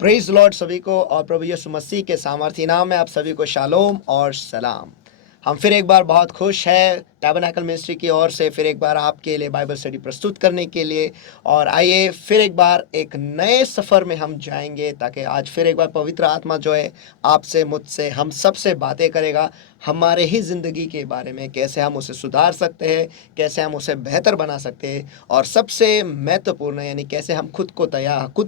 Praise Lord सभी को और प्रभु यीशु मसीह के सामर्थी नाम में आप सभी को शालोम और सलाम। हम फिर एक बार बहुत खुश है टैबरनेकल मिनिस्ट्री की ओर से फिर एक बार आपके लिए बाइबल स्टडी प्रस्तुत करने के लिए। और आइए फिर एक बार एक नए सफ़र में हम जाएंगे, ताकि आज फिर एक बार पवित्र आत्मा जो है आपसे मुझसे हम सबसे बातें करेगा हमारे ही ज़िंदगी के बारे में, कैसे हम उसे सुधार सकते हैं, कैसे हम उसे बेहतर बना सकते हैं, और सबसे महत्वपूर्ण यानी कैसे हम खुद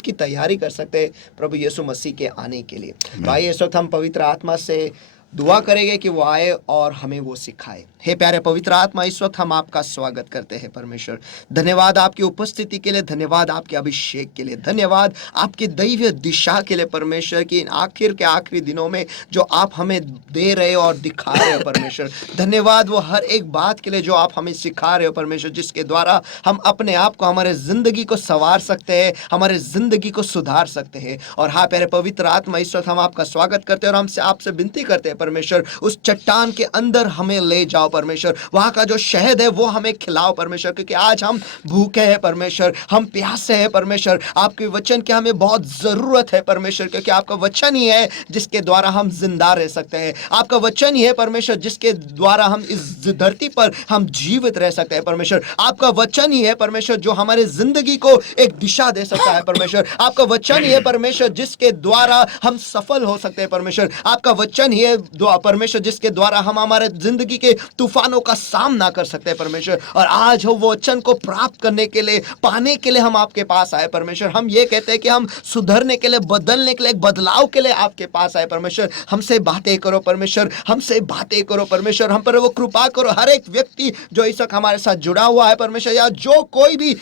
की तैयारी कर सकते हैं प्रभु यीशु मसीह के आने के लिए। तो आइए इस वक्त हम पवित्र आत्मा से दुआ करेंगे कि वो आए और हमें वो सिखाए। हे प्यारे पवित्र आत्मा, इस वक्त हम आपका स्वागत करते हैं परमेश्वर। धन्यवाद आपकी उपस्थिति के लिए, धन्यवाद आपके अभिषेक के लिए, धन्यवाद आपकी दैवीय दिशा के लिए परमेश्वर, की इन आखिर के आखिरी दिनों में जो आप हमें दे रहे हो और दिखा रहे हो परमेश्वर। धन्यवाद वो हर एक बात के लिए जो आप हमें सिखा रहे हो परमेश्वर, जिसके द्वारा हम अपने आप को, हमारे जिंदगी को संवार सकते हैं, हमारे जिंदगी को सुधार सकते हैं। और हाँ प्यारे पवित्र आत्मा, इस वक्त हम आपका स्वागत करते हैं और हमसे आपसे विनती करते हैं परमेश्वर, उस चट्टान के अंदर हमें ले जाओ परमेश्वर, वहां का जो शहद है वो हमें खिलाओ परमेश्वर, क्योंकि आज हम भूखे हैं परमेश्वर, हम प्यासे हैं परमेश्वर। आपके वचन की हमें बहुत जरूरत है परमेश्वर, क्योंकि आपका वचन ही है जिसके द्वारा हम जिंदा रह सकते हैं। आपका वचन ही है परमेश्वर जिसके द्वारा हम इस धरती पर हम जीवित रह सकते हैं परमेश्वर। आपका वचन ही है परमेश्वर जो हमारे जिंदगी को एक दिशा दे सकता है परमेश्वर। आपका वचन ही है परमेश्वर जिसके द्वारा हम सफल हो सकते हैं परमेश्वर। आपका वचन ही है परमेश्वर जिसके द्वारा हम हमारे जिंदगी के तूफानों का सामना कर सकते हैं परमेश्वर। और आज हम वो वचन को प्राप्त करने के लिए, पाने के लिए हम आपके पास आए परमेश्वर। हम ये कहते हैं कि हम सुधरने के लिए, बदलने के लिए, बदलाव के लिए आपके पास आए परमेश्वर। हमसे बातें करो परमेश्वर, हमसे बातें करो परमेश्वर, हम पर वो कृपा करो। हर एक व्यक्ति जो इस वक्त हमारे साथ जुड़ा हुआ है परमेश्वर, या जो कोई भी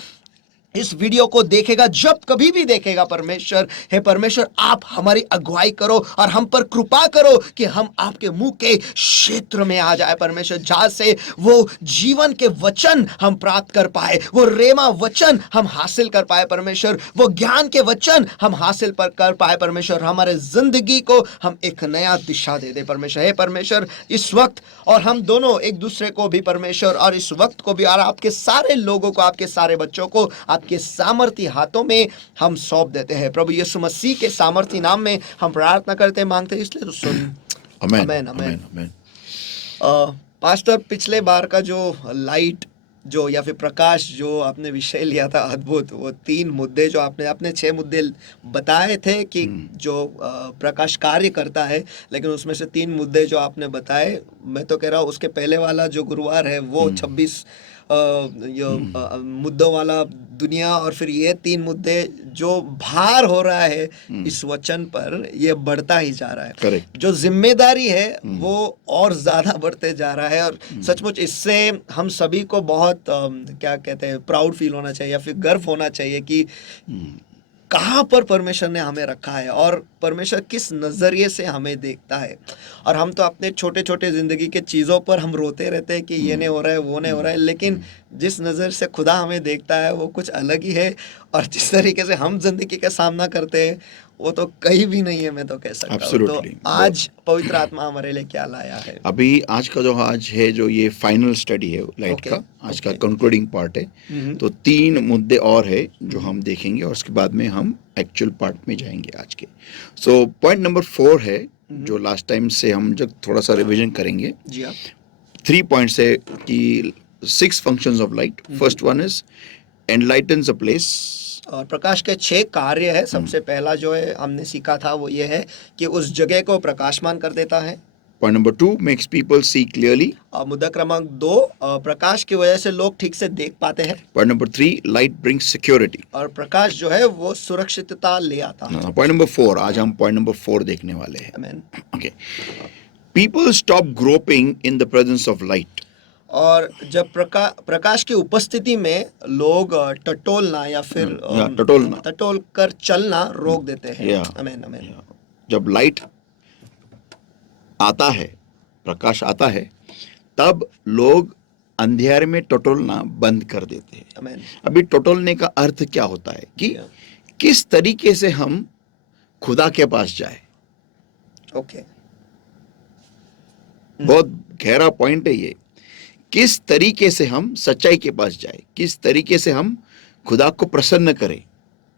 इस वीडियो को देखेगा, जब कभी भी देखेगा परमेश्वर, हे परमेश्वर आप हमारी अगुवाई करो और हम पर कृपा करो कि हम आपके मुंह के क्षेत्र में आ जाए परमेश्वर, जहां से वो जीवन के वचन हम प्राप्त कर पाए, वो रेमा वचन हम हासिल कर पाए परमेश्वर, वो ज्ञान के वचन हम हासिल कर पाए परमेश्वर। हमारे जिंदगी को हम एक नया दिशा दे दे परमेश्वर। हे परमेश्वर इस वक्त, और हम दोनों एक दूसरे को भी परमेश्वर, और इस वक्त को भी, और आपके सारे लोगों को, आपके सारे बच्चों को आपके सामर्थी हाथों में हम सौंप देते हैं। प्रभु यीशु मसीह के सामर्थी नाम में हम प्रार्थना करते हैं, मांगते हैं, इसलिए तो सुन। आमेन आमेन। पास्टर, पिछले बार का जो लाइट जो या फिर प्रकाश जो आपने विषय लिया था अद्भुत, वो 3 मुद्दे जो आपने 6 मुद्दे बताए थे कि जो प्रकाश कार्य करता है, लेकिन उसमें से 3 मुद्दे जो आपने बताए, मैं तो कह रहा हूँ उसके पहले वाला जो गुरुवार है वो 26 मुद्दों वाला दुनिया, और फिर ये 3 मुद्दे जो भार हो रहा है इस वचन पर, ये बढ़ता ही जा रहा है। Correct. जो जिम्मेदारी है वो और ज्यादा बढ़ते जा रहा है। और सचमुच इससे हम सभी को बहुत क्या कहते हैं, प्राउड फील होना चाहिए या फिर गर्व होना चाहिए कि कहाँ पर परमेश्वर ने हमें रखा है और परमेश्वर किस नज़रिए से हमें देखता है। और हम तो अपने छोटे छोटे ज़िंदगी के चीज़ों पर हम रोते रहते हैं कि ये नहीं हो रहा है, वो नहीं हो रहा है, लेकिन जिस नज़र से खुदा हमें देखता है वो कुछ अलग ही है। और जिस तरीके से हम जिंदगी का सामना करते हैं वो तो कहीं भी नहीं है, मैं तो कह सकता हूँ। तो आज पवित्र आत्मा हमारे लिए क्या लाया है? अभी आज का जो आज है, जो ये फाइनल स्टडी है लाइट का, आज का कंक्लूडिंग पार्ट है। तो 3 मुद्दे और है जो हम देखेंगे और उसके बाद में हम एक्चुअल पार्ट में जाएंगे आज के। सो पॉइंट नंबर 4 है जो लास्ट टाइम से हम जब थोड़ा सा रिविजन करेंगे। जी हाँ। 3 पॉइंट्स है कि 6 functions of light. First one is enlightens a place, और प्रकाश के 6 कार्य है। सबसे पहला जो है हमने सीखा था वो ये है कि उस जगह को प्रकाशमान कर देता है। Point number 2, makes people see clearly. मुद्दा क्रमांक 2, प्रकाश की वजह से लोग ठीक से देख पाते हैं। Point number 3, light brings security, और प्रकाश जो है वो सुरक्षितता ले आता है। पॉइंट नंबर 4, आज हम पॉइंट नंबर 4 देखने वाले हैं। आमीन। Okay, people stop groping in the presence of light. और जब प्रकाश की उपस्थिति में लोग टटोलना या फिर टटोल कर चलना रोक देते हैं। आमीन आमीन। जब लाइट आता है, प्रकाश आता है, तब लोग अंधेरे में टटोलना बंद कर देते हैं। आमीन। अभी टटोलने का अर्थ क्या होता है कि किस तरीके से हम खुदा के पास जाए। ओके, बहुत गहरा पॉइंट है ये। किस तरीके से हम सच्चाई के पास जाए, किस तरीके से हम खुदा को प्रसन्न करें।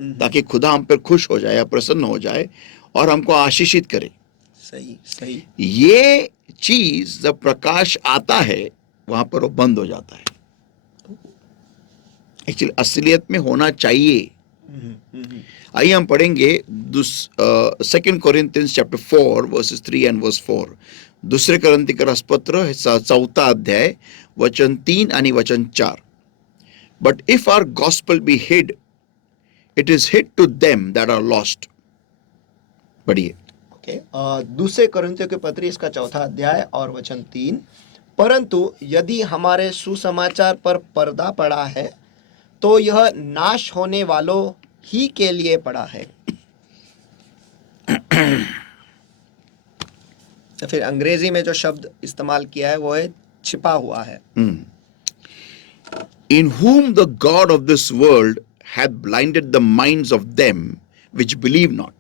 ताकि खुदा हम पर खुश हो जाए या प्रसन्न हो जाए और हमको आशीषित करे। सही सही। ये चीज जब प्रकाश आता है वहां पर वो बंद हो जाता है। एक्चुअली असलियत में होना चाहिए। आइए हम पढ़ेंगे 2 कोरिन्थियंस चैप्टर 4 वर्सेस 3 एंड वर्स 4। दुसरे कोरिन्थियर पत्र 4 अध्याय वचन 3 आणि वचन 4। But if our gospel be hid, it is hid to them that are lost. पढ़िए। ओके, दूसरे कोरिन्थियों के पत्र इसका 4 अध्याय और वचन 3। परंतु यदि हमारे सुसमाचार पर पर्दा पड़ा है तो यह नाश होने वालों ही के लिए पड़ा है। तो फिर अंग्रेजी में जो शब्द इस्तेमाल किया है वो है छिपा हुआ है। In whom the God of this world hath blinded the minds of them which believe not.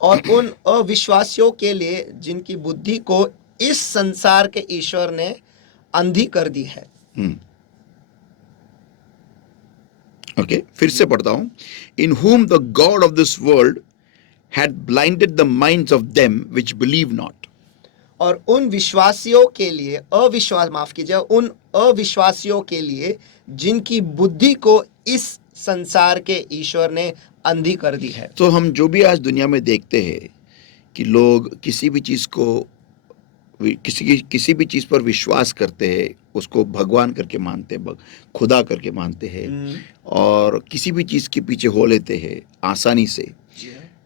और उन अविश्वासियों के लिए जिनकी बुद्धि को इस संसार के ईश्वर ने अंधी कर दी है। ओके, फिर से पढ़ता हूं। In whom the God of this world had blinded the minds of them which believe not. और उन विश्वासियों के लिए उन अविश्वासियों के लिए जिनकी बुद्धि को इस संसार के ईश्वर ने अंधी कर दी है। तो हम जो भी आज दुनिया में देखते हैं कि लोग किसी भी चीज को किसी भी चीज पर विश्वास करते हैं, उसको भगवान करके मानते हैं, खुदा करके मानते हैं और किसी भी चीज के पीछे हो लेते हैं आसानी से,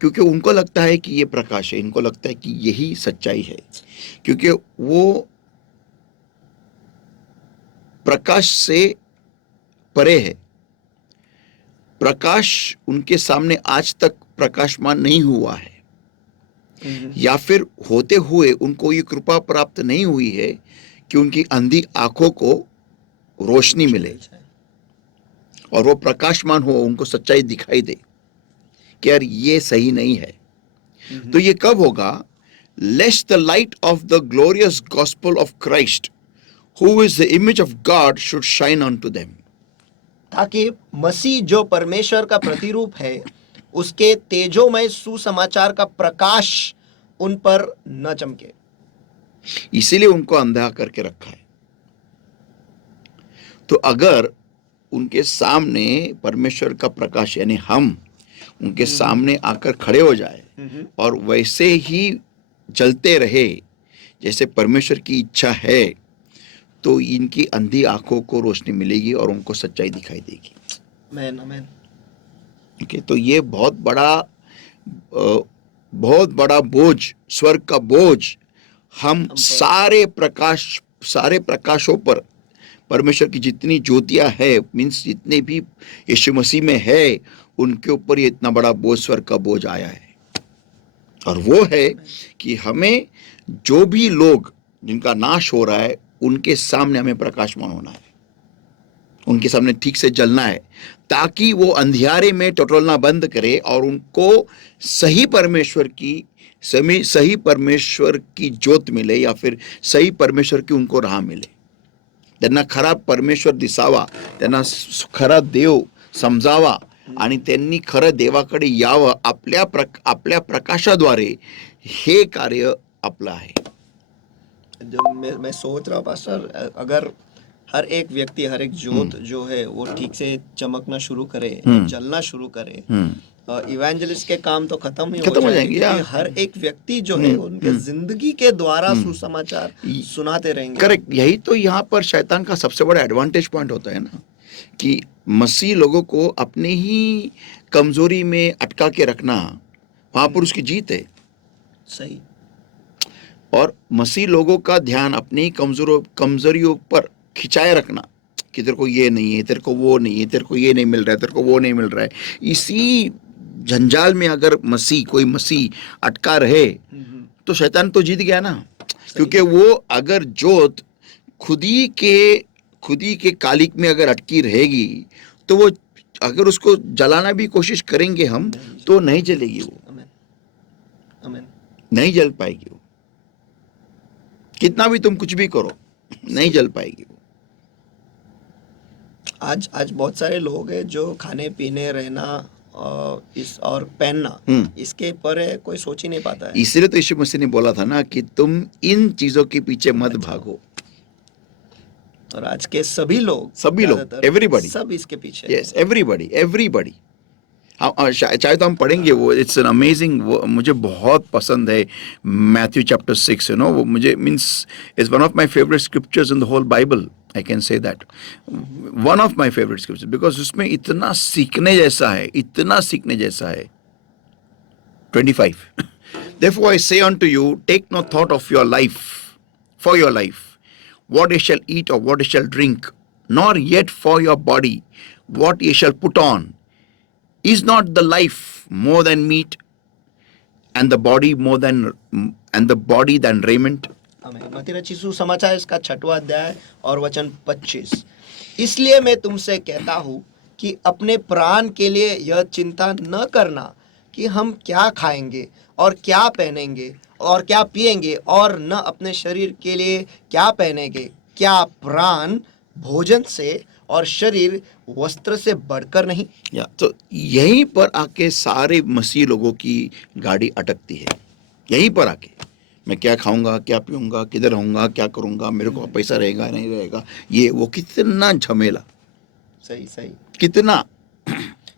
क्योंकि उनको लगता है कि ये प्रकाश है, इनको लगता है कि यही सच्चाई है, क्योंकि वो प्रकाश से परे है। प्रकाश उनके सामने आज तक प्रकाशमान नहीं हुआ है, या फिर होते हुए उनको ये कृपा प्राप्त नहीं हुई है कि उनकी अंधी आंखों को रोशनी मिले और वो प्रकाशमान हो, उनको सच्चाई दिखाई दे कि यार ये सही नहीं है। तो ये कब होगा? Lest the light of the glorious gospel of Christ who is the image of God should shine on to them. ताकि मसीह जो परमेश्वर का प्रतिरूप है उसके तेजोमय सुसमाचार का प्रकाश उन पर न चमके। इसीलिए उनको अंधा करके रखा है। तो अगर उनके सामने परमेश्वर का प्रकाश यानी हम उनके सामने आकर खड़े हो जाए और वैसे ही जलते रहे जैसे परमेश्वर की इच्छा है, तो इनकी अंधी आंखों को रोशनी मिलेगी और उनको सच्चाई दिखाई देगी। आमीन आमीन। ओके, तो ये बहुत बड़ा बोझ, स्वर्ग का बोझ हम सारे प्रकाशों पर, परमेश्वर की जितनी ज्योतियां है, मीन्स जितने भी यीशु मसीह में है, उनके ऊपर ये इतना बड़ा बोझ, स्वर्ग का बोझ आया है। और वो है कि हमें जो भी लोग जिनका नाश हो रहा है उनके सामने हमें प्रकाशमान होना है, उनके सामने ठीक से जलना है, ताकि वो अंधियारे में टटोलना बंद करे और उनको सही परमेश्वर की ज्योत मिले, या फिर सही परमेश्वर की उनको राह मिले। त्यांना खरा परमेश्वर दिसावा, त्यांना खरा देव समजावा आणि त्यांनी खरं देवाकडे यावं आपल्या प्रकाशाद्वारे। हे कार्य आपलं आहे। जो मैं सोच रहा हूँ पास्टर, अगर हर एक व्यक्ति, हर एक ज्योत जो है वो ठीक से चमकना शुरू करे, जलना शुरू करे, इवेंजलिस्ट के काम तो खत्म हो जाएंगे, क्योंकि हर एक व्यक्ति जो है उनके जिंदगी के द्वारा सुसमाचार सुनाते रहेंगे। करेक्ट, यही तो यहाँ पर शैतान का सबसे बड़ा एडवांटेज पॉइंट होता है ना, कि मसीह लोगों को अपने ही कमजोरी में अटका के रखना, वहां पर उसकी जीत है। सही। और मसीह लोगों का ध्यान अपनी कमजोरियों पर खिंचाए रखना कि तेरे को ये नहीं है, तेरे को वो नहीं है, तेरे को ये नहीं मिल रहा है, तेरे को वो नहीं मिल रहा है। इसी जंजाल में अगर कोई मसीह अटका रहे तो शैतान तो जीत गया ना, क्योंकि वो अगर जोत खुद ही के कालिक में अगर अटकी रहेगी तो वो अगर उसको जलाना भी कोशिश करेंगे हम तो नहीं जलेगी, वो नहीं जल पाएगी। वो कितना भी तुम कुछ भी करो नहीं जल पाएगी वो। आज बहुत सारे लोग हैं जो खाने पीने रहना इस और पहनना इसके पर है, कोई सोच ही नहीं पाता है। इसलिए तो यीशु मसीह ने बोला था ना कि तुम इन चीजों के पीछे मत भागो। और आज के सभी लोग ज़्यादातर, everybody, सब इसके पीछे यस, एवरीबॉडी। चाहे तो हम पढ़ेंगे वो, इट्स एन अमेजिंग, मुझे बहुत पसंद है मैथ्यू चैप्टर 6, वो मुझे means it's one of my favourite scriptures in the whole Bible, I can say that, one of my favourite scriptures, because उसमें इतना सीखने जैसा है। 25 Therefore I say unto you, take no thought of your life, for your life, what ye shall eat or what ye shall drink, nor yet for your body, what ye shall put on. Is not the life more than meat, and the body than raiment? मत्ती रचित सुसमाचार इसका 6वां अध्याय और वचन 25। इसलिए मैं तुमसे कहता हूँ कि अपने प्राण के लिए यह चिंता न करना कि हम क्या खाएंगे और क्या पहनेंगे और क्या पिएंगे, और न अपने शरीर के लिए क्या पहनेंगे। क्या प्राण भोजन से और शरीर वस्त्र से बढ़कर नहीं? तो यहीं पर आके सारे मसीह लोगों की गाड़ी अटकती है। यहीं पर आके मैं क्या खाऊंगा, क्या पीऊंगा, किधर रहूंगा, क्या करूंगा, मेरे को पैसा रहेगा नहीं रहेगा, ये वो कितना झमेला। सही कितना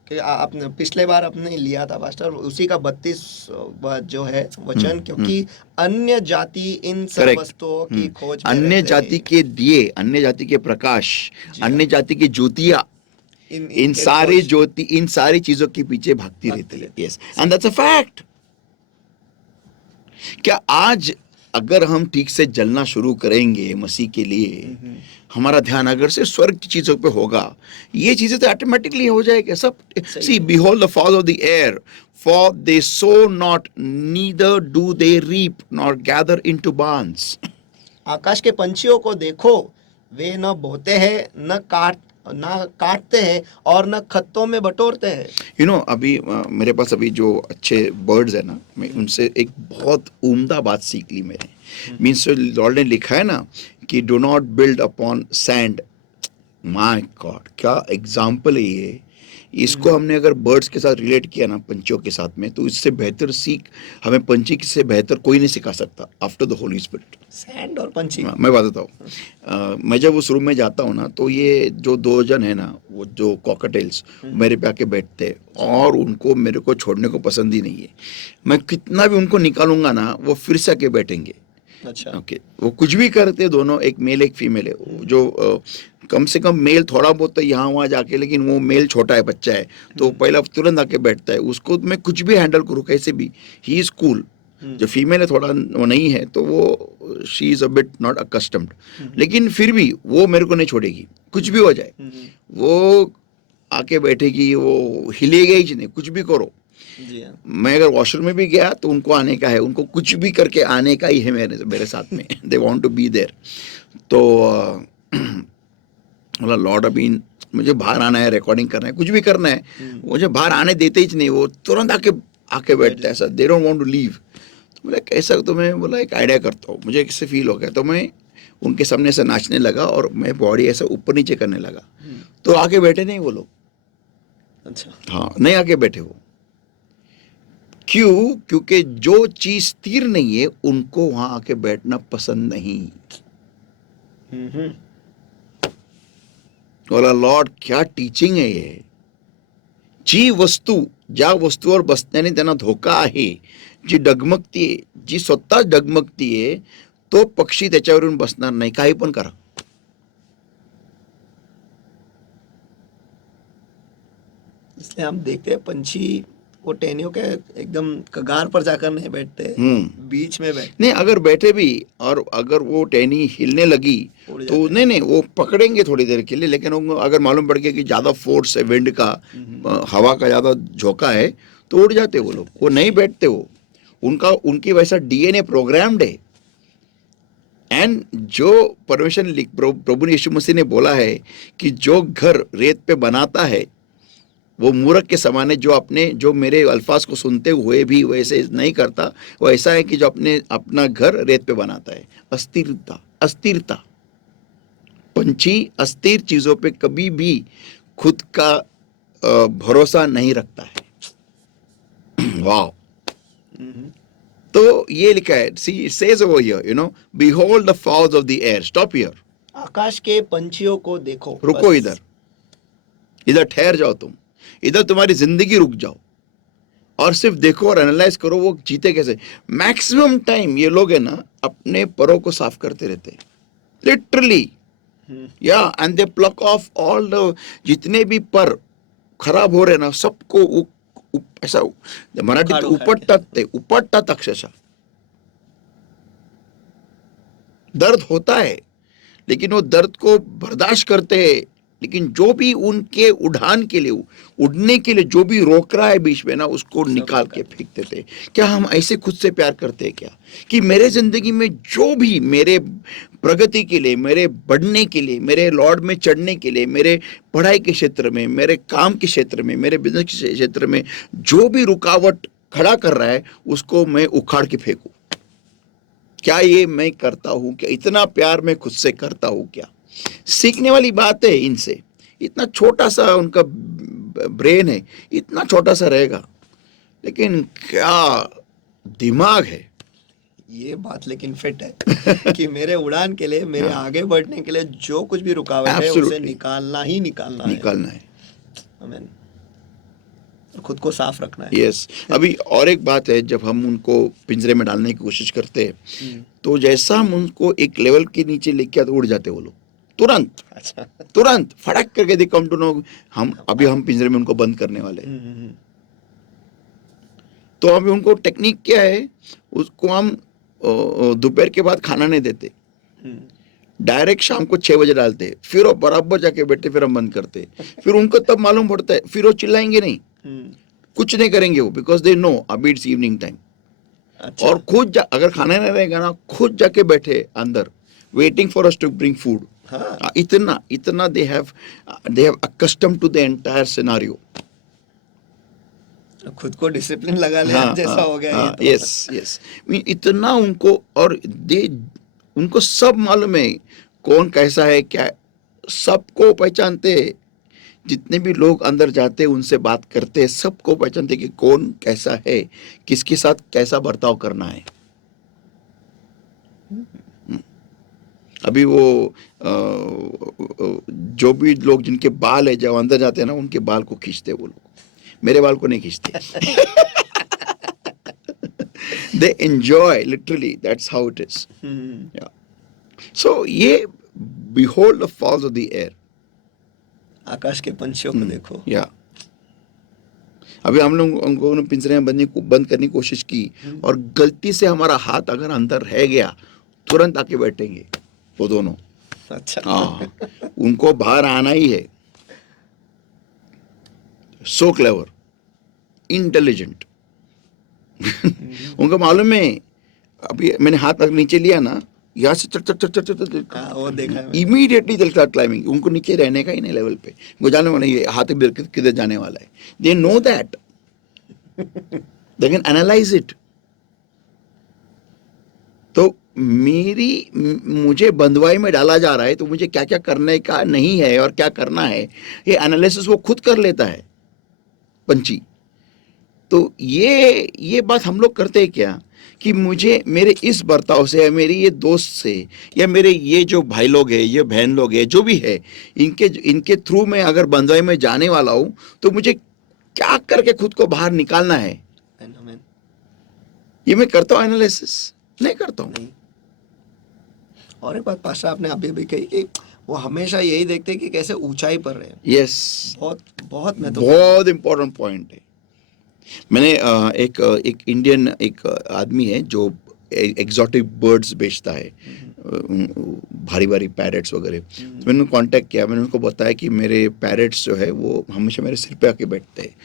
कि आपने पिछले बार आपने लिया था पास्टर, उसी का 32 जो है वचन, क्योंकि अन्य जाति इन सब वस्तुओं की खोज में अन्य जाति के दिए, अन्य जाति के प्रकाश, अन्य जाति की ज्योतियां, इन सारी चीजों के पीछे भागती रहती है। Yes, and that's a fact. क्या आज अगर हम ठीक से जलना शुरू करेंगे मसीह के लिए, हमारा ध्यान अगर से स्वर्ग की चीजों पे होगा, ये चीजें तो ऑटोमेटिकली हो जाएगा सब। See, behold the fowl of the air, for they sow not, neither do they reap nor gather into barns. आकाश के पंछियों को देखो, वे न बोते हैं, न काटते हैं और न खत्तों में बटोरते हैं। अभी मेरे पास अभी जो अच्छे बर्ड्स है ना, मैं उनसे एक बहुत उम्दा बात सीख ली मैंने। मीन्स लॉर्ड ने लिखा है ना कि do not build upon sand. My God, क्या एग्जाम्पल है ये। इसको हमने अगर बर्ड्स के साथ रिलेट किया ना, पंछियों के साथ में, तो इससे बेहतर सीख हमें पंछी से बेहतर कोई नहीं सिखा सकता after the Holy spirit. Sand और पंछी, मैं बताता हूँ। मैं जब उस रूम में जाता हूँ ना, तो ये जो 2 जन है ना, वो जो कॉकटेल्स मेरे पे आके बैठते हैं और उनको मेरे को छोड़ने को पसंद ही नहीं है। मैं कितना भी उनको निकालूंगा ना, वो फिर से आके बैठेंगे। अच्छा, ओके, वो कुछ भी करते दोनों, एक मेल एक फीमेल है, जो कम से कम मेल थोड़ा बहुत तो यहाँ वहाँ जाके, लेकिन वो मेल छोटा है, बच्चा है, तो पहला तुरंत आके बैठता है। उसको मैं कुछ भी हैंडल करूँ कैसे भी, ही इज कूल। जो फीमेल है थोड़ा वो नहीं है, तो वो she is a bit not accustomed, लेकिन फिर भी वो मेरे को नहीं छोड़ेगी, कुछ भी हो जाए। वो आके बैठेगी, वो हिलेगा ही नहीं, कुछ भी करो। मैं अगर वॉशरूम में भी गया तो उनको आने का है, उनको कुछ भी करके आने का ही है मेरे साथ में। They want to be there. तो बोला लॉर्ड, अभी मुझे बाहर आना है, रिकॉर्डिंग करना है, कुछ भी करना है, मुझे बाहर आने देते ही नहीं, वो तुरंत आके बैठता है, ऐसा they don't want to leave. तो बोला कैसा, तो मैं बोला एक आइडिया करता हूँ, मुझे किससे फील हो गया, तो मैं उनके सामने ऐसा नाचने लगा और मैं बॉडी ऐसा ऊपर नीचे करने लगा। तो आके बैठे नहीं वो लोग। अच्छा, हाँ, नहीं आके बैठे वो। क्यों? क्योंकि जो चीज स्थिर नहीं है उनको वहां आके बैठना पसंद नहीं। बोला लॉर्ड, क्या टीचिंग है ये। जी वस्तू, ज्या वस्तूवर बसण्याने त्यांना धोका आहे, जी डगमगती, जी स्वतः डगमगती आहे, तो पक्षी त्याच्यावरून बसणार नाही, काही पण करा। इसलिए हम देखते हैं पंछी वो टहनियों के एकदम कगार पर जाकर नहीं बैठते, बीच में बैठते। नहीं, अगर बैठे भी और अगर वो टहनी हिलने लगी तो नहीं, वो पकड़ेंगे थोड़ी देर के लिए, लेकिन अगर मालूम पड़ गया कि ज्यादा फोर्स है, विंड का, हवा का ज्यादा झोंका है, तो उड़ जाते वो लोग, वो नहीं बैठते। वो उनकी वैसा डीएनए प्रोग्राम्ड है। एंड जो परमेश्वर प्रभु यीशु मसीह ने बोला है कि जो घर रेत पे बनाता है वो मूर्ख के समान है, जो मेरे अल्फाज को सुनते हुए भी वैसे नहीं करता, वो ऐसा है कि जो अपना घर रेत पे बनाता है। अस्थिरता। पंछी अस्थिर चीजों पे कभी भी खुद का भरोसा नहीं रखता है। वाह। तो ये लिखा है, see it says over here, you know, behold the fowls of the air, stop here, आकाश के पंछियों को देखो, रुको, बस। इधर ठहर जाओ, तुम इधर तुम्हारी जिंदगी रुक जाओ और सिर्फ देखो और एनालाइज करो वो जीते कैसे। मैक्सिमम टाइम ये लोग है ना अपने परों को साफ करते रहते, literally, yeah and they pluck off all the, जितने भी पर खराब हो रहे ना सबको ऐसा मराठी उखाड़ उपटतात अक्षरशः। दर्द होता है लेकिन वो दर्द को बर्दाश्त करते हैं, लेकिन जो भी उनके उड़ान के लिए, उड़ने के लिए जो भी रोक रहा है बीच में ना, उसको निकाल के फेंक देते। क्या हम ऐसे खुद से प्यार करते हैं क्या, कि मेरे जिंदगी में जो भी मेरे प्रगति के लिए, मेरे बढ़ने के लिए, मेरे लॉर्ड में चढ़ने के लिए, मेरे पढ़ाई के क्षेत्र में, मेरे काम के क्षेत्र में, मेरे बिजनेस के क्षेत्र में जो भी रुकावट खड़ा कर रहा है उसको मैं उखाड़ के फेंकूं? क्या ये मैं करता हूं? क्या इतना प्यार मैं खुद से करता हूं? क्या सीखने वाली बात है इनसे। इतना छोटा सा उनका ब्रेन है, इतना छोटा सा रहेगा, लेकिन क्या दिमाग है। ये बात लेकिन फिट है कि मेरे उड़ान के लिए, मेरे आगे बढ़ने के लिए जो कुछ भी रुकावट है उसे निकालना ही निकालना है। आमीन। खुद को साफ रखना है। यस। अभी और एक बात है, जब हम उनको पिंजरे में डालने की कोशिश करते हैं तो जैसा हम उनको एक लेवल के नीचे लेके आते उड़ जाते वो लोग तुरंत। अच्छा। तुरंत फड़क करके दे कम टू नो, हम पिंजरे में उनको बंद करने वाले हैं। तो अभी उनको टेक्निक क्या है, उसको हम दोपहर के बाद खाना नहीं देते, डायरेक्ट शाम को 6 बजे डालते, फिर वो बराबर जाके बैठते, फिर हम बंद करते, फिर उनको तब मालूम पड़ता है, फिर वो चिल्लाएंगे नहीं, कुछ नहीं करेंगे वो, बिकॉज दे नो अभी इट्स इवनिंग टाइम। अच्छा। और खुद अगर खाना नहीं रहेगा ना, खुद जाके बैठे अंदर waiting for us to bring food. इतना they have accustomed to the entire scenario। खुद को डिसिप्लिन लगा ले जैसा हो गया ये तो। यस इतना उनको, और उनको सब मालूम है कौन कैसा है, क्या सबको पहचानते। जितने भी लोग अंदर जाते उनसे बात करते, सबको पहचानते कि कौन कैसा है, किसके साथ कैसा बर्ताव करना है। अभी वो जो भी लोग जिनके बाल है, जब अंदर जाते हैं ना, उनके बाल को खींचते वो लोग, मेरे बाल को नहीं खींचते। They enjoy, literally, that's how it is। Yeah। So ये behold the falls of the air, आकाश के पंछियों को देखो। या अभी हम लोग उनको पिंजरे में बंद करने की कोशिश की, और गलती से हमारा हाथ अगर अंदर रह गया, तुरंत आके बैठेंगे वो दोनों। अच्छा। हाँ, उनको बाहर आना ही है। सो क्लेवर, इंटेलिजेंट। उनको मालूम है, अभी मैंने हाथ नीचे लिया ना, यहाँ से वो देखा है। Immediately they start climbing. उनको नीचे रहने का ही नहीं लेवल पे, वो जाने वाला ये हाथ किधर जाने वाला है। They know that, they can analyse it. तो मुझे बंधुआई में डाला जा रहा है, तो मुझे क्या क्या करने का नहीं है और क्या करना है, ये एनालिसिस वो खुद कर लेता है पंछी। तो ये बात हम लोग करते हैं क्या, कि मुझे मेरे इस बर्ताव से, या मेरी ये दोस्त से, या मेरे ये जो भाई लोग हैं, ये बहन लोग हैं, जो भी है, इनके थ्रू में अगर बंधुआई में जाने वाला हूं, तो मुझे क्या करके खुद को बाहर निकालना है, ये मैं करता हूं एनालिसिस? नहीं करता हूं। और एक बात पास्टर आपने अभी भी कही कि वो हमेशा यही देखते कि कैसे ऊंचाई पर रहे। यस, बहुत इम्पोर्टेंट पॉइंट है। मैंने एक इंडियन एक आदमी है जो एग्जॉटिक बर्ड्स बेचता है, भारी भारी पैरेट्स वगैरह। तो मैंने कांटेक्ट किया, मैंने उनको बताया कि मेरे पैरेट्स जो है वो हमेशा मेरे सिर पे आके बैठते हैं।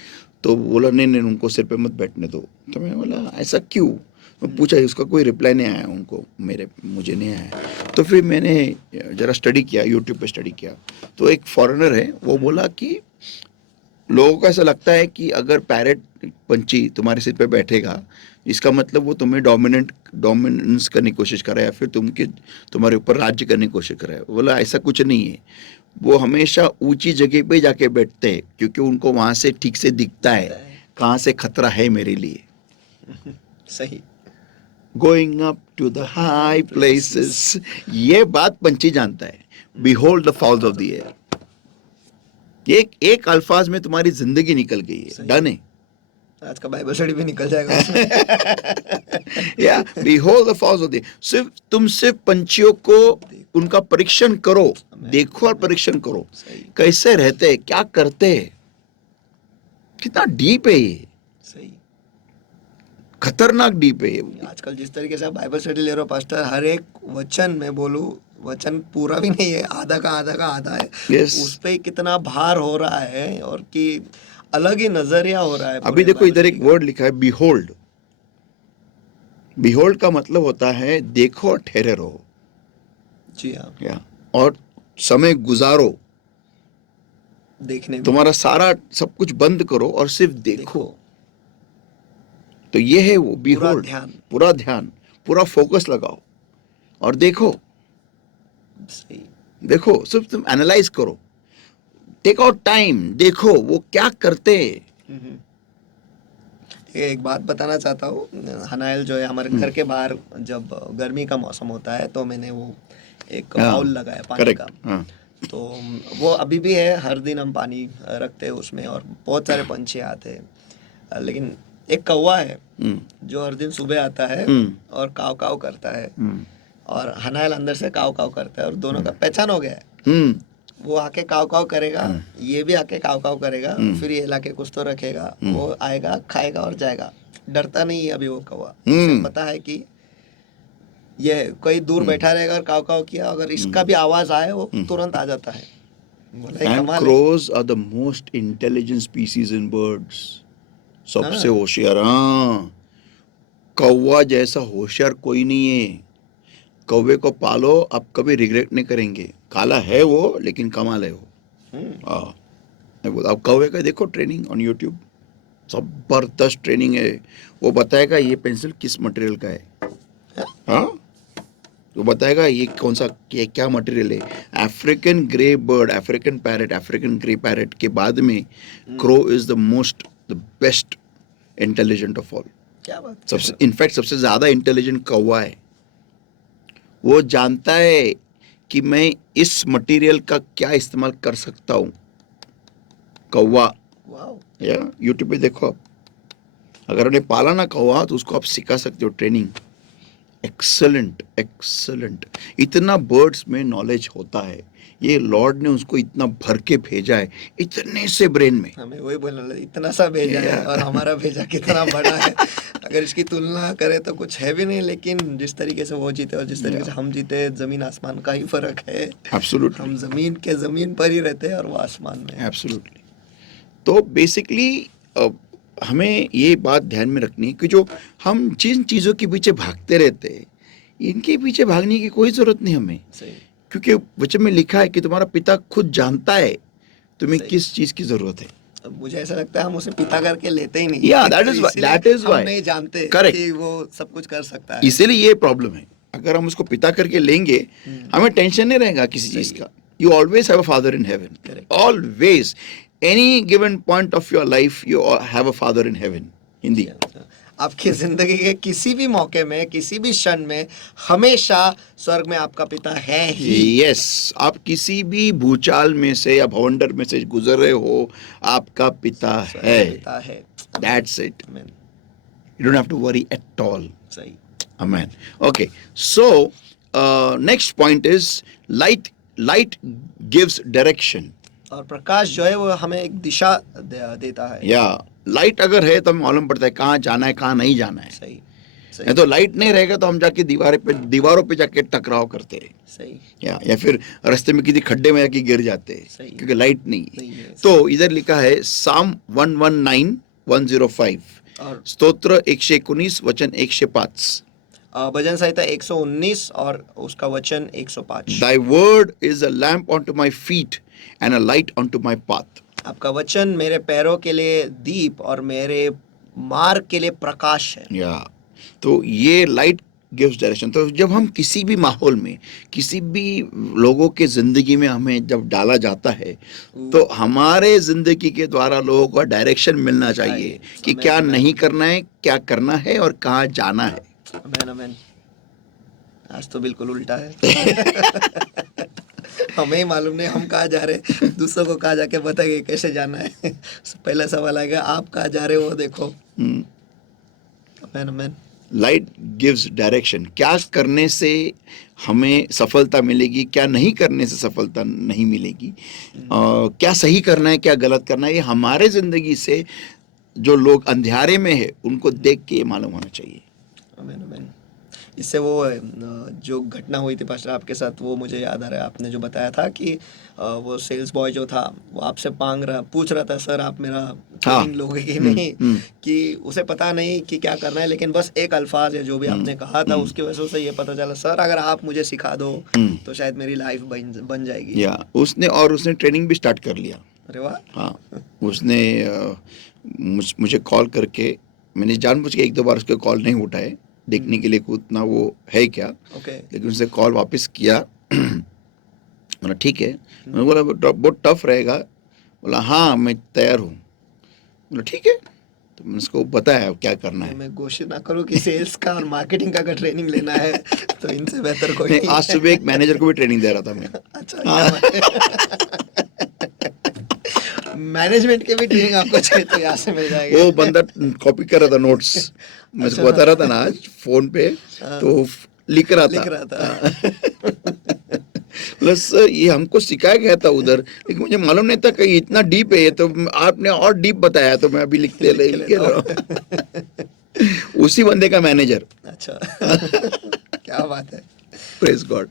तो बोला नहीं उनको सिर पे मत बैठने दो। तो मैं बोला ऐसा क्यों? तो पूछा, उसका कोई रिप्लाई नहीं आया उनको, मुझे नहीं आया। तो फिर मैंने ज़रा स्टडी किया, यूट्यूब पे स्टडी किया। तो एक फॉरेनर है, वो बोला कि लोगों को ऐसा लगता है कि अगर पैरेट पंछी तुम्हारे सिर पे बैठेगा, इसका मतलब वो तुम्हें डोमिनेंस करने की कोशिश कर रहा है, या फिर तुम्हारे ऊपर राज्य करने की कोशिश कर रहा है। बोला ऐसा कुछ नहीं है, वो हमेशा ऊंची जगह पे जाके बैठते हैं, क्योंकि उनको वहां से ठीक से दिखता है कहाँ से खतरा है मेरे लिए। सही। Going up to the high places, ये बात पंछी जानता है। Behold the fowls of the air, एक अल्फाज में तुम्हारी जिंदगी निकल गई है, डन है। आज का बाइबल स्टडी भी निकल जाएगा उसमें। Yeah behold the fowls of the, सिर्फ पंछियों को उनका परीक्षण करो, देखो और परीक्षण करो कैसे रहते हैं, क्या करते हैं, कितना डीप है ये, सही, खतरनाक डीप है। आजकल जिस तरीके से आप बाइबल स्टडी ले रहे हो पास्टर, हर एक वचन में बोलूं, वचन पूरा भी नहीं है, आधा का आधा है। Yes. उस पे कितना भार हो रहा है और कि अलग ही नजरिया हो रहा है। अभी देखो इधर एक वर्ड लिखा है बिहोल्ड। बिहोल्ड का मतलब होता है देखो और ठहरे रहो। जी हाँ, या और समय गुजारो, देखने में तुम्हारा सारा सब कुछ बंद करो और सिर्फ देखो। तो ये है वो बिहोल्ड, पूरा ध्यान, पूरा फोकस लगाओ और देखो। सही, देखो, सिर्फ तुम एनालाइज करो, टेक आउट टाइम, देखो वो क्या करते हैं। एक बात बताना चाहता हूँ, हनायल जो है हमारे घर के बाहर जब गर्मी का मौसम होता है तो मैंने वो एक बाउल लगाया पानी का। तो वो अभी भी है, हर दिन हम पानी रखते हैं उसमें और बहुत सारे पंछी आते हैं। लेकिन एक कौवा है जो हर दिन सुबह आता है और काव काव करता है, और हनायल अंदर से काव काव करता है, और दोनों का पहचान हो गया है। वो आके काव काव करेगा, ये भी आके काव काव करेगा, फिर ये लाके कुछ तो रखेगा, वो आएगा खाएगा और जाएगा। डरता नहीं है अभी वो कौवा, उसे पता है कि ये कोई दूर बैठा रहेगा और काव काव किया, अगर इसका भी आवाज आए वो तुरंत आ जाता है। And crows are the most intelligent species in birds. सबसे होशियार, हाँ, कौवा जैसा होशियार कोई नहीं है। कौवे को पालो, आप कभी रिग्रेट नहीं करेंगे। काला है वो लेकिन कमाल है वो। आप कौवे का देखो ट्रेनिंग ऑन यूट्यूब, जबरदस्त ट्रेनिंग है। वो बताएगा ये पेंसिल किस मटेरियल का है, हाँ, वो बताएगा ये कौन सा, ये क्या मटेरियल है। African grey bird, African parrot, African grey parrot के बाद में crow is the best intelligent of all. क्या बात, सबसे इनफैक्ट सबसे ज्यादा इंटेलिजेंट कौवा है। वो जानता है कि मैं इस मटेरियल का क्या इस्तेमाल कर सकता हूँ। कौवा, या यूट्यूब पे देखो आप, अगर उन्हें पाला ना कौवा तो उसको आप सिखा सकते हो ट्रेनिंग। Excellent, excellent. इतना बर्ड्स में नॉलेज होता है, ये लॉर्ड ने उसको इतना भर के भेजा है, इतने से ब्रेन में। हमें वही बोलना, इतना सा भेजा है और हमारा भेजा कितना बड़ा है। अगर इसकी तुलना करें तो कुछ है भी नहीं, लेकिन जिस तरीके से वो जीते और जिस तरीके से हम जीते, जमीन आसमान का ही फर्क है। एब्सोल्युटली, हम जमीन पर ही रहते हैं और वो आसमान में। एब्सोल्युटली। तो बेसिकली हमें ये बात ध्यान में रखनी है कि जो हम जिन चीज़ों के पीछे भागते रहते हैं, इनके पीछे भागने की कोई ज़रूरत नहीं हमें। सही। क्योंकि वचन में लिखा है कि तुम्हारा पिता खुद जानता है तुम्हें किस चीज़ की ज़रूरत है। मुझे ऐसा लगता है हम उसे पिता करके लेते ही नहीं। Yeah, that is why हम नहीं जानते कि वो सब कुछ कर सकता है। इसीलिए ये प्रॉब्लम है। अगर हम उसको पिता करके लेंगे, हमें टेंशन नहीं रहेगा किसी चीज़ का। You always have a father in heaven. Always. Any given point of your life, you have a father in heaven. Hindi. आपकी जिंदगी के किसी भी मौके में, किसी भी क्षण में, हमेशा स्वर्ग में आपका पिता है ही। Yes, आप किसी भी भूचाल में से या भवंडर में से गुजर रहे हो, आपका पिता है। पिता है। That's it. Amen. You don't have to worry at all. सही। Amen. Okay. So next point is light gives direction. और प्रकाश जो है वो हमें एक दिशा देता है। या लाइट अगर है तो हमें मालूम पड़ता है कहाँ जाना है, कहाँ नहीं जाना है। सही। नहीं तो लाइट नहीं रहेगा तो हम जाके दीवारों पे जाके टकराव करते हैं। सही। या फिर रास्ते में किसी खड्डे में जाके गिर जाते हैं क्योंकि लाइट नहीं है। तो इधर लिखा है साम 119:105, और स्तोत्र 119 वचन 105, भजन संहिता 119 और उसका वचन 105। Thy word is a lamp unto my feet and a light unto my path. आपका वचन मेरे पैरों के लिए दीप और मेरे मार्ग के लिए प्रकाश है। या तो ये लाइट गिव्स डायरेक्शन। तो जब हम किसी भी माहौल में, किसी भी लोगों के जिंदगी में हमें जब डाला जाता है, तो हमारे जिंदगी के द्वारा लोगों को डायरेक्शन मिलना चाहिए कि क्या नहीं करना है, क्या करना है और कहाँ जाना है। आमेन आमेन। आज तो बिल्कुल उल्टा है। हमें ही मालूम नहीं हम कहाँ जा रहे, दूसरों को कहाँ जाके बताएंगे कैसे जाना है। पहला सवाल आएगा, आप कहाँ जा रहे हो वो देखो। Amen amen. Light gives direction. क्या करने से हमें सफलता मिलेगी, क्या नहीं करने से सफलता नहीं मिलेगी, क्या सही करना है, क्या गलत करना है, ये हमारे जिंदगी से जो लोग अंधेरे में है उनको देख के ये मालूम होना चाहिए। आमेन आमेन। इससे वो जो घटना हुई थी पास्टर आपके साथ, वो मुझे याद आ रहा है। आपने जो बताया था कि वो सेल्स बॉय जो था वो आपसे पूछ रहा था, सर आप मेरा ट्रेनिंग लोगे कि नहीं, कि उसे पता नहीं कि क्या करना है, लेकिन बस एक अल्फाज है जो भी आपने कहा था उसकी वजह से उसे ये पता चला, सर अगर आप मुझे सिखा दो तो शायद मेरी लाइफ बन जाएगी। या उसने ट्रेनिंग भी स्टार्ट कर लिया। अरे वाह। हाँ, उसने मुझे कॉल करके, मैंने जानबूझ के एक दो बार उसके कॉल नहीं उठाए देखने के लिए कि उतना वो है क्या, लेकिन उसने कॉल वापस किया। बोला ठीक है। मैंने बोला बहुत टफ रहेगा। बोला हाँ मैं तैयार हूँ। बोला ठीक है। तो मैंने उसको बताया क्या करना है। मैं घोषित ना करूँ कि सेल्स का और मार्केटिंग का अगर ट्रेनिंग लेना है तो इनसे बेहतर कोई नहीं। आज सुबह एक मैनेजर को भी ट्रेनिंग दे रहा था मैं। अच्छा, मैनेजमेंट के भी ट्रेनिंग आपको चाहिए तो यहाँ से मिल जाएगा। वो बंदा कॉपी कर रहा था नोट्स, मैं उसको बता रहा था ना आज फोन पे, तो लिख रहा था। प्लस ये हमको सिखाया गया था उधर, लेकिन मुझे मालूम नहीं था कि इतना डीप है ये, तो आपने और डीप बताया तो मैं अभी लिख रहा हूँ। उसी बंदे का मैनेजर। अच्छा। क्या बात है। Praise God.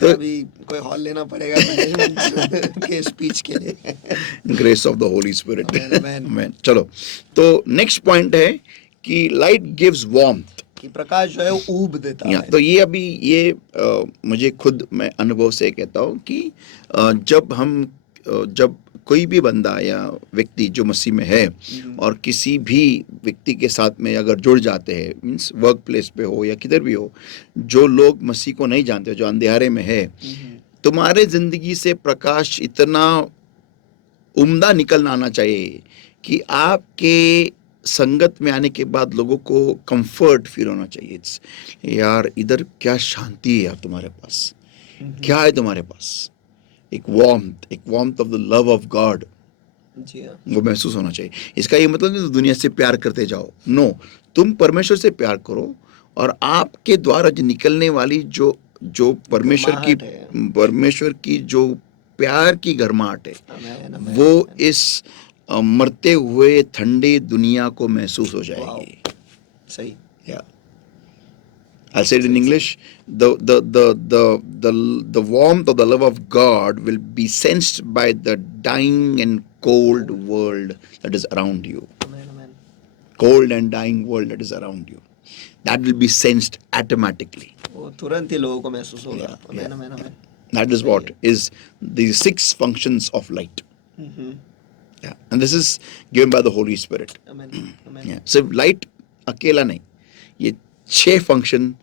तो अभी कोई हॉल लेना पड़ेगा मैनेजमेंट के स्पीच के लिए। Grace of the Holy Spirit. Amen. चलो, तो नेक्स्ट पॉइंट है कि लाइट गिव्स वार्मथ, कि प्रकाश जो है वो ऊब देता है। तो ये अभी ये मुझे खुद मैं अनुभव से कहता हूँ कि जब कोई भी बंदा या व्यक्ति जो मसीह में है और किसी भी व्यक्ति के साथ में अगर जुड़ जाते हैं, मीन्स वर्क प्लेस पे हो या किधर भी हो, जो लोग मसीह को नहीं जानते, जो अंधेरे में है, तुम्हारे जिंदगी से प्रकाश इतना उम्दा निकलना आना चाहिए कि आपके संगत में आने के बाद लोगों को कंफर्ट फील होना चाहिए। यार इधर क्या शांति है यार तुम्हारे पास, क्या है तुम्हारे पास, एक warmth of the love of God, वो महसूस होना चाहिए। इसका ये मतलब नहीं तो दुनिया से प्यार करते जाओ, नो, तुम परमेश्वर से प्यार करो और आपके द्वारा जो निकलने वाली जो परमेश्वर की जो प्यार की गर्माहट है, वो इस मरते हुए ठंडी दुनिया को महसूस हो जाएगी। सही। I'll say it in English. The warmth of the love of God will be sensed by the dying and cold world that is around you. Amen. Cold and dying world that is around you. That will be sensed automatically. वो तुरंत ही लोगों को महसूस होगा। Amen. That is what is the 6 functions of light. Yeah, and this is given by the Holy Spirit. Amen. Yeah. So light अकेला नहीं, ये 6 function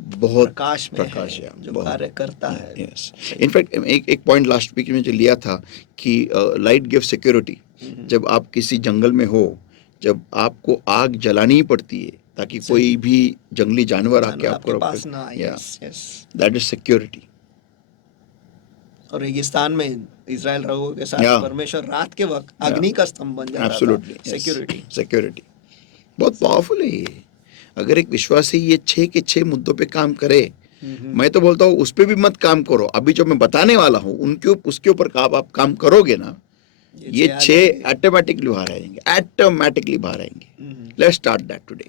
बहुत प्रकाश है जो कार्य करता है। यस, इनफैक्ट एक पॉइंट लास्ट वीक में जो लिया था कि लाइट गिव सिक्योरिटी। जब आप किसी जंगल में हो, जब आपको आग जलानी ही पड़ती है ताकि कोई भी जंगली जानवर आके आपको पास ना आए, दैट इज सिक्योरिटी। और रेगिस्तान में इजराइल लोगों के साथ परमेश्वर रात के वक्त अग्नि का स्तंभ बन जाता था। सिक्योरिटी बहुत पावरफुल है ये। अगर एक विश्वासी ये 6 के 6 मुद्दों पे काम करे, मैं तो बोलता हूँ उस पे भी मत काम करो। अभी जो मैं बताने वाला हूँ उसके ऊपर आप काम करोगे ना, ये 6 ऑटोमेटिकली बाहर आएंगे। Let's start that today.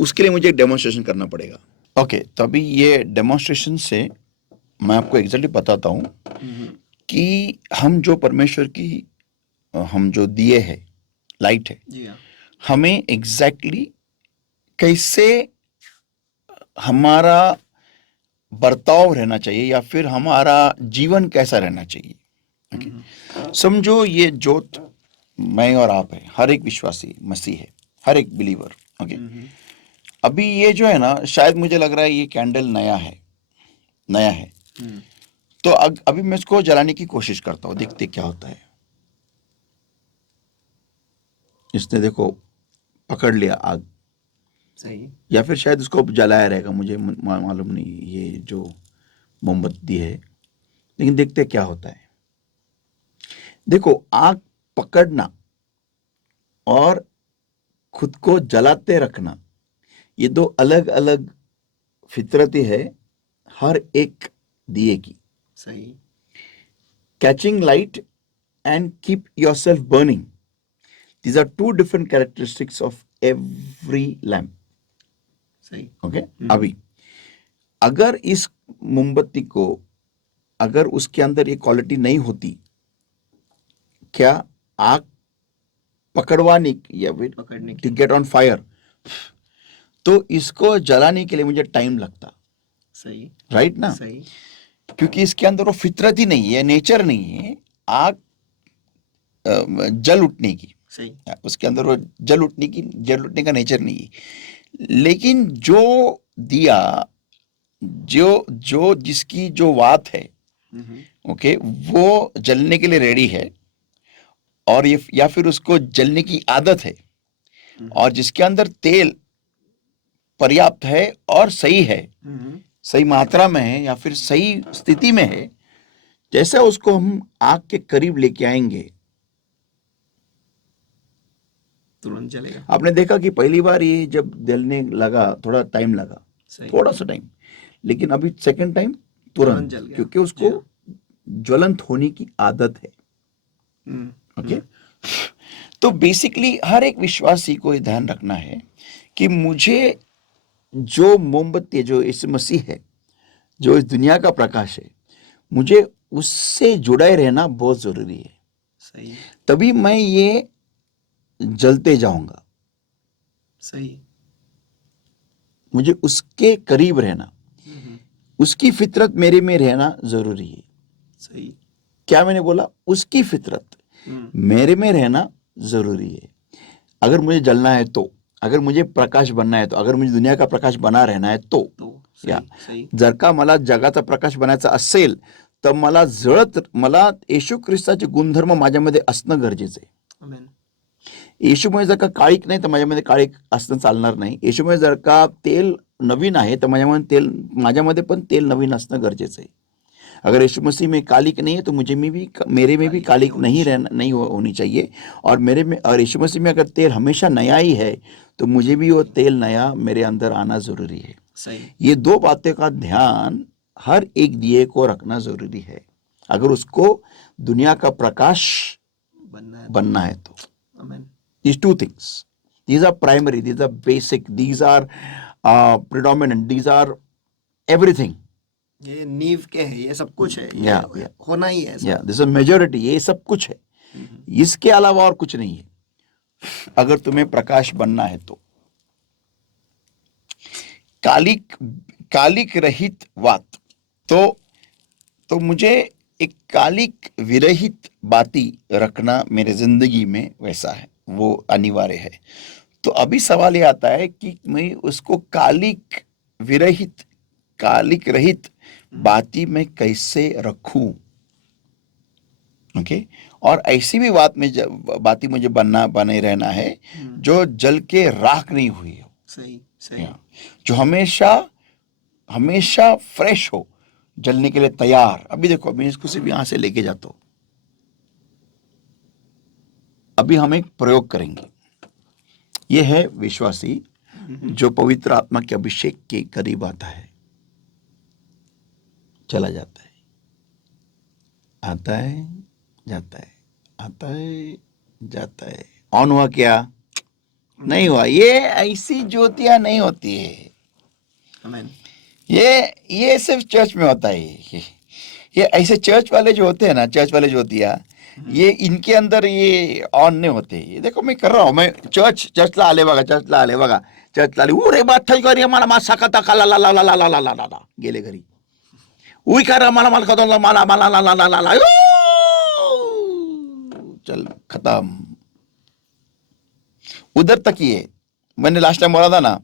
उसके लिए मुझे एक डेमोन्स्ट्रेशन करना पड़ेगा। ओके, तो अभी ये डेमोन्स्ट्रेशन से मैं आपको एग्जैक्टली बताता हूँ कि हम जो परमेश्वर की हम जो दिए है लाइट है, हमें एग्जैक्टली कैसे हमारा बर्ताव रहना चाहिए या फिर हमारा जीवन कैसा रहना चाहिए। समझो ये जोत मैं और आप है, हर एक विश्वासी मसीह है, हर एक बिलीवर। ओके, अभी ये जो है ना, शायद मुझे लग रहा है ये कैंडल नया है, नया है। तो अभी मैं इसको जलाने की कोशिश करता हूँ, देखते क्या होता है। इसने देखो पकड़ लिया आग, सही। या फिर शायद इसको जलाया रहेगा, मुझे मालूम नहीं ये जो मोमबत्ती है, लेकिन देखते क्या होता है। देखो, आग पकड़ना और खुद को जलाते रखना, ये दो अलग अलग फितरतें है हर एक दिए की। सही। Catching light and keep yourself burning, these are two different characteristics of every lamp. सही। ओके, अभी अगर इस मोमबत्ती को, अगर उसके अंदर ये क्वालिटी नहीं होती, क्या आग पकड़वाने की या फिर पकड़ने टू गेट ऑन फायर, तो इसको जलाने के लिए मुझे टाइम लगता। सही। राइट ना? सही। क्योंकि इसके अंदर वो फितरत ही नहीं है, नेचर नहीं है आग जल उठने की। सही। उसके अंदर वो जल उठने का नेचर नहीं है। लेकिन जो दिया, जो जिसकी जो बात है, ओके, वो जलने के लिए रेडी है, और ये या फिर उसको जलने की आदत है, और जिसके अंदर तेल पर्याप्त है और सही है, सही मात्रा में है या फिर सही स्थिति में है, जैसे उसको हम आग के करीब लेके आएंगे, तुरंत जलेगा। आपने देखा कि पहली बार ये जब जलने लगा थोड़ा टाइम लगा, थोड़ा सा टाइम, लेकिन अभी सेकंड टाइम तुरंत जल गया, क्योंकि उसको ज्वलंत होने की आदत है। ओके, तो बेसिकली हर एक विश्वासी को ये ध्यान रखना है कि मुझे जो मोमबत्ती, जो इस मसीह है, जो इस दुनिया का प्रकाश है, मुझे उससे जुड़े रहना बहुत जरूरी है। सही। तभी मैं ये जलते जाऊंगा। सही। मुझे उसके करीब रहना, उसकी फितरत मेरे में रहना जरूरी है। सही। क्या मैंने बोला? उसकी फितरत मेरे में रहना जरूरी है। अगर मुझे जलना है तो, अगर मुझे प्रकाश बनना है तो, अगर मुझे दुनिया का प्रकाश बना रहना आहे तो, या जर का मला जगाचा प्रकाश बनायचा असेल तर मला येशू ख्रिस्ताचे गुणधर्म माझ्यामध्ये असणं गरजेचं आहे. आमेन. येशूमुळे जर का काळिक नाही तर माझ्यामध्ये काळिक असणं चालणार नाही. येशूमुळे जर का तेल नवीन आहे तर माझ्यामध्ये पण तेल नवीन असणं गरजेचं आहे. अगर यीशु मसीह में कालिक नहीं है तो मेरे में भी कालिक नहीं होनी चाहिए, और यीशु मसीह में अगर तेल हमेशा नया ही है तो मुझे भी वो तेल नया मेरे अंदर आना जरूरी है। सही. ये दो बातें का ध्यान हर एक दिए को रखना जरूरी है अगर उसको दुनिया का प्रकाश बनना है तो। These two things, these are primary, these are basic, these are predominant, these are everything. ये नींव के है, ये सब कुछ है, ये होना ही है। दिस इज मेजॉरिटी, ये सब कुछ है, इसके अलावा और कुछ नहीं है अगर तुम्हें प्रकाश बनना है तो। कालिक रहित बात, तो मुझे एक कालिक विरहित बाती रखना मेरे जिंदगी में वैसा है, वो अनिवार्य है। तो अभी सवाल ये आता है कि मैं उसको कालिक रहित बाती में कैसे रखूं। ओके, और ऐसी भी बाती मुझे बने रहना है जो जल के राख नहीं हुई हो। सही, सही। जो हमेशा फ्रेश हो, जलने के लिए तैयार। अभी देखो, मैं इसको सिर्फ यहां से लेके जाता हूं। अभी हम एक प्रयोग करेंगे। यह है विश्वासी जो पवित्र आत्मा के अभिषेक के करीब आता है, चला जाता है, आता है, जाता है, आता है, जाता है। ऑन हुआ क्या? नहीं हुआ। ये ऐसी ज्योतियां नहीं होती है। आमेन। ये सिर्फ चर्च में होता है। ये ऐसे चर्च वाले जो होते हैं ना, चर्च वाले ज्योतियां, ये इनके अंदर ये ऑन नहीं होते। ये देखो मैं कर रहा हूं, मैं चर्चला आले बघा, चर्चला आले, उरे बाठ्ठाई करी मला मा साकाता खाला ला ला ला ला ला ला ला ला गेले घरी। उई करा मला मला खतम मला ला ला ला ला ला ला, चल खत्म। उधर तक ही है। मैंने लास्ट टाइम बोला था ना,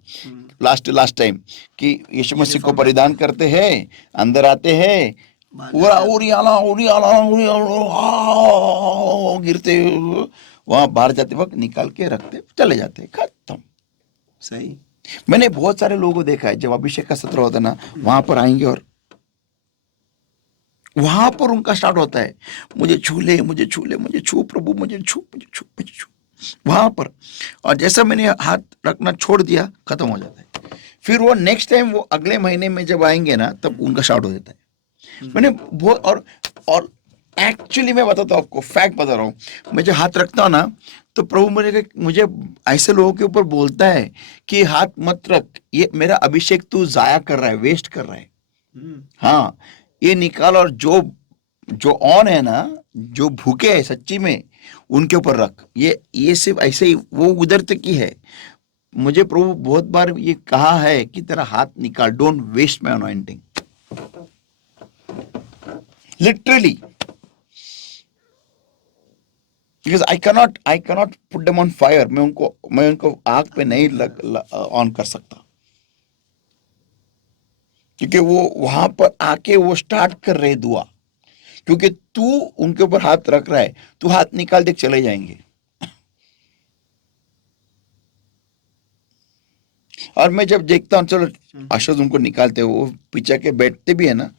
लास्ट टाइम कि यीशु मसीह को परिधान करते हैं, अंदर आते हैं, पूरा उरी आला गिरते, वहां बाहर जाते वक्त निकाल के रखते, चले जाते, खत्म। सही। मैंने बहुत सारे लोगों को देखा है, जब अभिषेक का सत्र होता है ना, वहां पर आएंगे और वहां पर उनका स्टार्ट होता है, मुझे छू ले, मुझे छू ले, मुझे छू प्रभु, मुझे छू, मुझे छू, मुझे छू, वहां पर। और जैसा मैंने हाथ रखना छोड़ दिया, खत्म हो जाता है। फिर वो नेक्स्ट टाइम, वो अगले महीने में जब आएंगे ना, तब उनका स्टार्ट हो जाता है। मैंने बहुत, और एक्चुअली मैं बताता हूँ आपको, फैक्ट बता रहा हूँ, मैं जब हाथ रखता हूँ ना, तो प्रभु मुझे ऐसे लोगों के ऊपर बोलता है कि हाथ मत रख, ये मेरा अभिषेक तू जाया कर रहा है, वेस्ट कर रहा है। हाँ, ये निकाल, और जो जो ऑन है ना, जो भूखे है सच्ची में, उनके ऊपर रख। ये सिर्फ ऐसे ही, वो उधर तक ही है। मुझे प्रभु बहुत बार ये कहा है कि तेरा हाथ निकाल, don't waste my anointing, literally, because I cannot put them on fire. मैं उनको आग पे नहीं ऑन कर सकता, क्योंकि वो वहां पर आके वो स्टार्ट कर रहे दुआ, क्योंकि तू उनके ऊपर हाथ रख रहा है, तू हाथ निकाल दे, चले जाएंगे। और मैं जब देखता हूँ, चलो अशोक उनको निकालते हो, वो पीछे के बैठते भी है ना,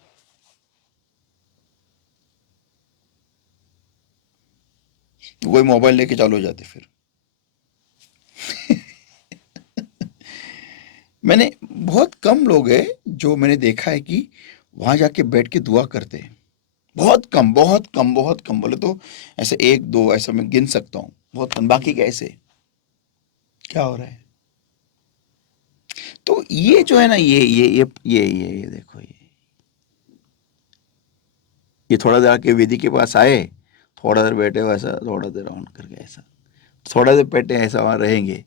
वही मोबाइल लेके चालू हो जाते फिर। मैंने बहुत कम लोग हैं जो मैंने देखा है कि वहां जाके बैठ के दुआ करते हैं। बहुत कम, बहुत कम, बहुत कम, बोले तो ऐसे एक दो ऐसा मैं गिन सकता हूँ, बहुत कम। बाकी कैसे, क्या हो रहा है? तो ये जो है ना, ये देखो, ये थोड़ा देर आके वेदी के पास आए, थोड़ा देर बैठे वैसा, थोड़ा देर ऑन करके ऐसा, थोड़ा देर बैठे ऐसा, वहां रहेंगे।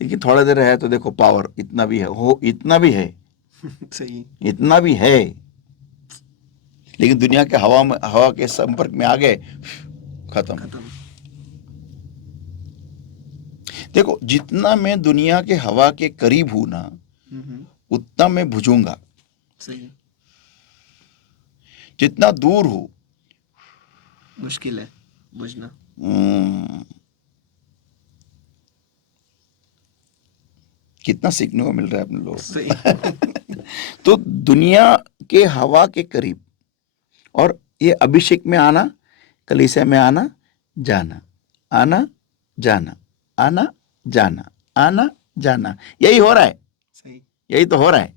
लेकिन थोड़ा देर है तो देखो, पावर इतना भी है, हो इतना भी है, सही। इतना भी है। लेकिन दुनिया के हवा के संपर्क में आ गए, खत्म। देखो, जितना मैं दुनिया के हवा के करीब हूं ना, उतना मैं बुझूंगा। सही। जितना दूर हूं, मुश्किल है बुझना। कितना सीखने को मिल रहा है अपने लोगों। तो दुनिया के हवा के करीब, और ये अभिषेक में आना, कलीसिया में आना जाना, आना जाना, आना जाना, आना जाना, यही हो रहा है। सही। यही तो हो रहा है।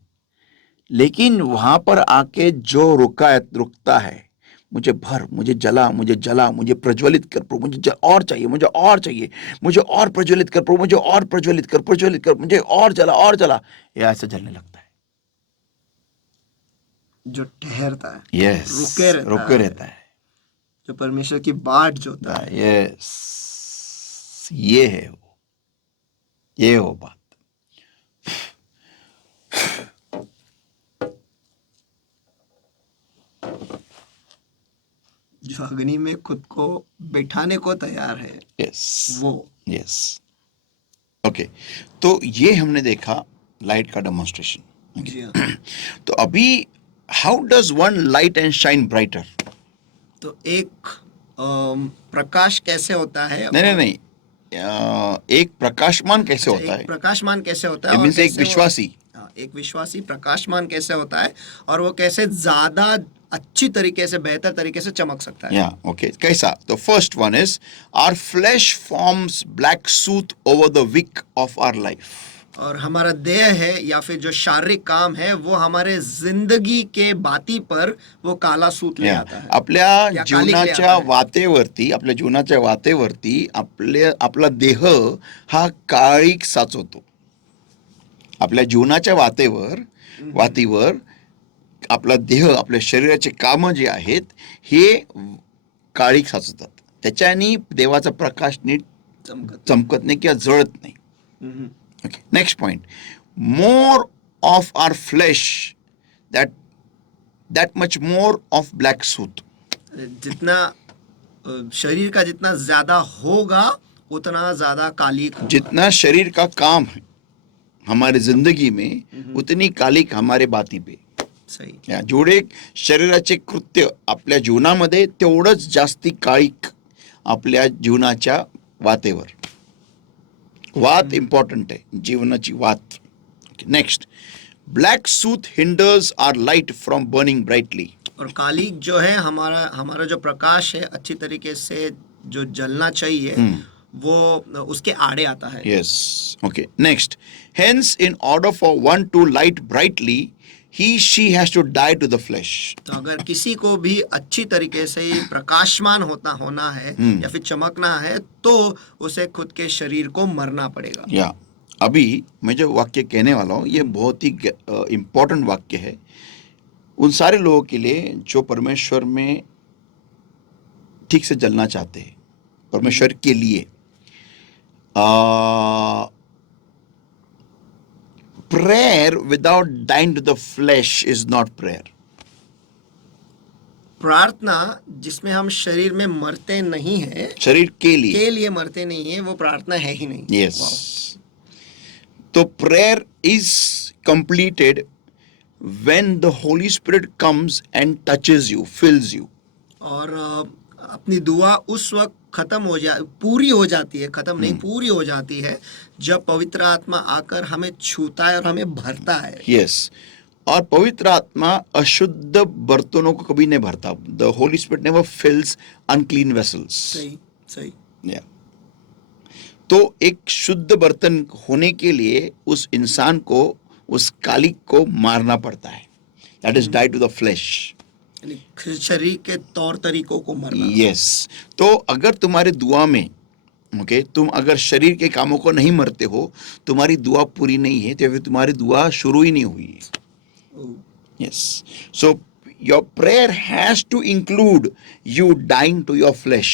लेकिन वहां पर आके जो रुकता है, मुझे भर, मुझे जला, मुझे जला, मुझे प्रज्वलित कर प्रभु, मुझे और चाहिए, मुझे और चाहिए, मुझे और प्रज्वलित कर प्रभु, मुझे और प्रज्वलित कर, प्रज्वलित कर, मुझे और जला, और जला, ये ऐसे जलने लगता है। जो ठहरता है, यस, रुके रहता है, जो परमेश्वर की बाट जोता है। यस, ये है वो, ये हो बात। जो अग्नि में खुद को बैठाने को तैयार है, यस, वो। Yes, okay. तो ये हमने देखा लाइट का डेमोन्स्ट्रेशन। जी हाँ। तो अभी how does one light and shine brighter? तो एक प्रकाश कैसे होता है? नहीं, एक प्रकाशमान कैसे होता एक है? प्रकाशमान कैसे होता है, It और means एक कैसे विश्वासी, एक विश्वासी प्रकाशमान कैसे होता है, और वो कैसे ज्यादा अच्छी तरीके से, बेहतर तरीके से चमक सकता है। या ओके, कैसा? तो first one is, our flesh forms black soot over the wick of our life. और हमारा देह है, या फिर जो शारीरिक काम है, वो हमारे जिंदगी के बाती पर वो काला सूत ले आता है, आपल्या या कालिक ले आता जीवनाच्या है। वातेवरती आपला देह हा काळीक साचवतो. आपल्या जीवनाच्या वातीवर आपला देह, आपल्या शरीराचे कामं जे आहेत, हे काळीक साचवतात. त्याच्याने देवाचा प्रकाश नीट चमकत नाही किंवा जळत नाही. Okay, next point, more of our flesh, that much more of black soot. जितना शरीर का जितना ज्यादा होगा, उतना ज्यादा कालिक होगा। जितना शरीर का काम है हमारी जिंदगी में उतनी कालिक हमारे बाती पे. सही. जेवढे शरीराचे कृत्य आपल्या जीवनामध्ये तेवढंच जास्ती काळिक आपल्या जीवनाच्या वातेवर. वात इम्पॉर्टंट आहे, जीवनाची वात. Next, black soot hinders our light from burning brightly. और कालिक जो है हमारा हमारा जो प्रकाश है अच्छी तरीके से जो जलना चाहिए वो उसके आड़े आता है. Yes. Okay. Next. Hence, in order for one to light brightly, she has to die to the flesh. तो अगर किसी को भी अच्छी तरीके से प्रकाशमान होना है या फिर चमकना है तो उसे खुद के शरीर को मरना पड़ेगा. या अभी मैं जो वाक्य कहने वाला हूँ ये बहुत ही इम्पोर्टेंट वाक्य है उन सारे लोगों के लिए जो परमेश्वर में ठीक से जलना चाहते हैं, परमेश्वर के लिए. Prayer without dying to the flesh is not prayer. प्रार्थना जिसमें हम शरीर में मरते नहीं हैं, शरीर के लिए मरते नहीं है, वो प्रार्थना है ही नहीं. Yes. तो prayer is completed when the Holy Spirit comes and touches you, fills you. और अपनी दुआ उस वक्त पूरी हो जाती है, खत्म नहीं, पूरी हो जाती है जब पवित्र आत्मा आकर हमें छूता है और हमें भरता है. Yes. और पवित्र आत्मा अशुद्ध बर्तनों को कभी नहीं भरता. The Holy Spirit never fills unclean vessels. सही. Yeah. तो एक शुद्ध बर्तन होने के लिए उस इंसान को, उस कालिक को मारना पड़ता है. That is die to the flesh. शरीर के तौर तरीकों को मरना. Yes. तो अगर तुम्हारे दुआ में तुम अगर शरीर के कामों को नहीं मरते हो, तुम्हारी दुआ पूरी नहीं है, तो फिर तुम्हारी दुआ शुरू ही नहीं हुई. Yes. So your prayer has to include you dying to your flesh.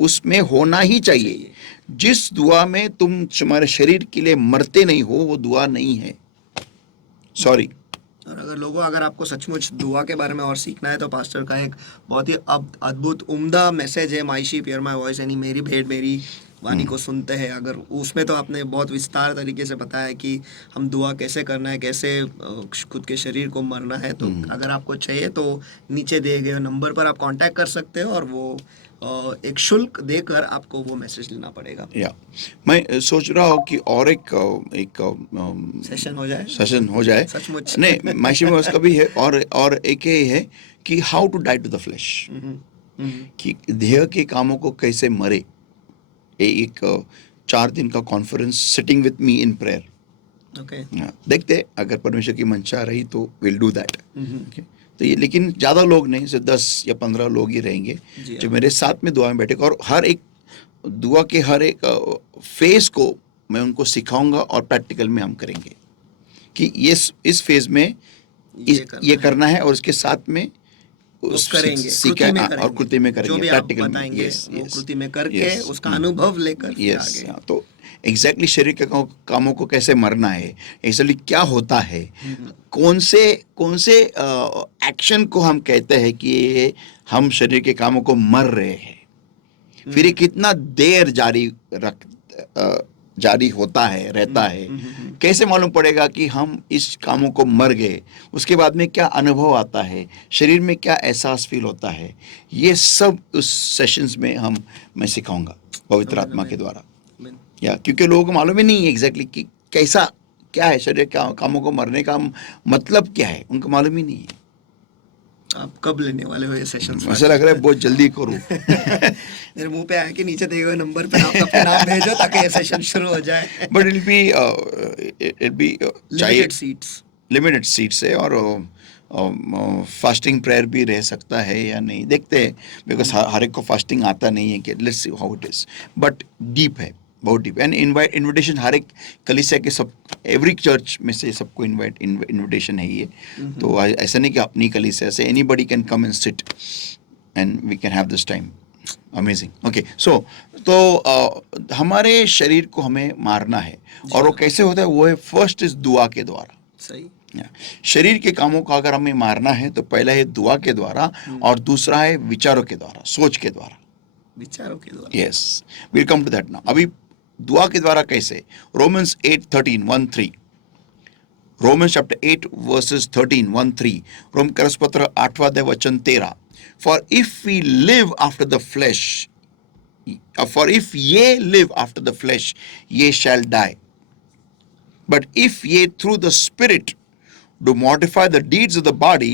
उसमें होना ही चाहिए. जिस दुआ में तुम तुम्हारे शरीर के लिए मरते नहीं हो वो दुआ नहीं है. सॉरी. और अगर आपको सचमुच दुआ के बारे में और सीखना है तो पास्टर का एक बहुत ही अद्भुत उम्दा मैसेज है, my sheep here my voice, यानी मेरी भेड़ मेरी वाणी को सुनते हैं. अगर उसमें तो आपने बहुत विस्तार तरीके से बताया कि हम दुआ कैसे करना है, कैसे खुद के शरीर को मरना है. तो अगर आपको चाहिए तो नीचे दिए गए नंबर पर आप कांटेक्ट कर सकते हो और वो एक शुल्क देकर आपको वो मैसेज लेना पड़ेगा. मैं सोच रहा हूँ कि और एक सेशन हो जाए सचमुच. नहीं, मायशी में उसका भी है. और एक ये है कि how to die to the flesh, कि देह के कामों को कैसे मरे. एक 4 दिन का conference, sitting with me in prayer. देखते अगर परमेश्वर की मंशा रही तो विल डू दैट. तो ये लेकिन ज़्यादा लोग नहीं, सिर्फ 10 या 15 लोग ही रहेंगे जो मेरे साथ में दुआ में बैठेगा. और हर एक दुआ के हर एक फेज को मैं उनको सिखाऊंगा और प्रैक्टिकल में हम करेंगे कि ये इस फेज में ये करना है और उसके साथ में करेंगे, सीखा और कृति में करेंगे, प्रैक्टिकल में. कृति में करके उसका अनुभव लेकर आगे. तो एग्जैक्टली शरीर के कामों को कैसे मरना है, एक्चुअली क्या होता है, कौन से एक्शन को हम कहते हैं कि हम शरीर के कामों को मर रहे हैं, फिर ये कितना देर जारी होता है, रहता है, कैसे मालूम पड़ेगा कि हम इस कामों को मर गए, उसके बाद में क्या अनुभव आता है, शरीर में क्या एहसास फील होता है. ये सब उस सेशंस में मैं सिखाऊंगा पवित्र आत्मा के द्वारा. क्योंकि लोगों को मालूम ही नहीं है एग्जैक्टली कि क्या है शरीर के कामों को मरने का मतलब क्या है, उनको मालूम ही नहीं है. आप कब लेने वाले हो ये सेशन? मुझे लग रहा है बहुत जल्दी करूं. मेरे मुंह पे आया कि नीचे दिए हुए नंबर पे आप अपना नाम भेजो ताकि ये सेशन शुरू हो जाए. But it be limited seats है और फास्टिंग प्रेयर भी रह सकता है या नहीं, देखते हैं. बिकॉज हर एक को फास्टिंग आता नहीं है कि let's see how it is. But deep है, बहुत डीप. एंड इन्विटेशन हर एक कलीसिया के सब, एवरी चर्च में से सबको इन्विटेशन है ये. तो ऐसा नहीं कि अपनी कलीसिया से anybody can come and sit and we can have this time. Amazing. Okay, so तो हमारे शरीर को हमें मारना है और वो कैसे होता है, वो है फर्स्ट इज दुआ के द्वारा. सही. शरीर के कामों को अगर हमें मारना है तो पहला है दुआ के द्वारा और दूसरा है विचारों के द्वारा, सोच के द्वारा. विचारों के द्वारा। Yes, will come to that now. अभी दुआ के द्वारा कैसे? रोमन्स 8:13 रोमन्स चैप्टर 8 वर्सेस 13 रोम करस्पत्र 8वां अध्याय वचन 13, for if we live after the flesh, for if ye live after the flesh, ye shall die. But if ye through the Spirit do mortify the deeds of the body,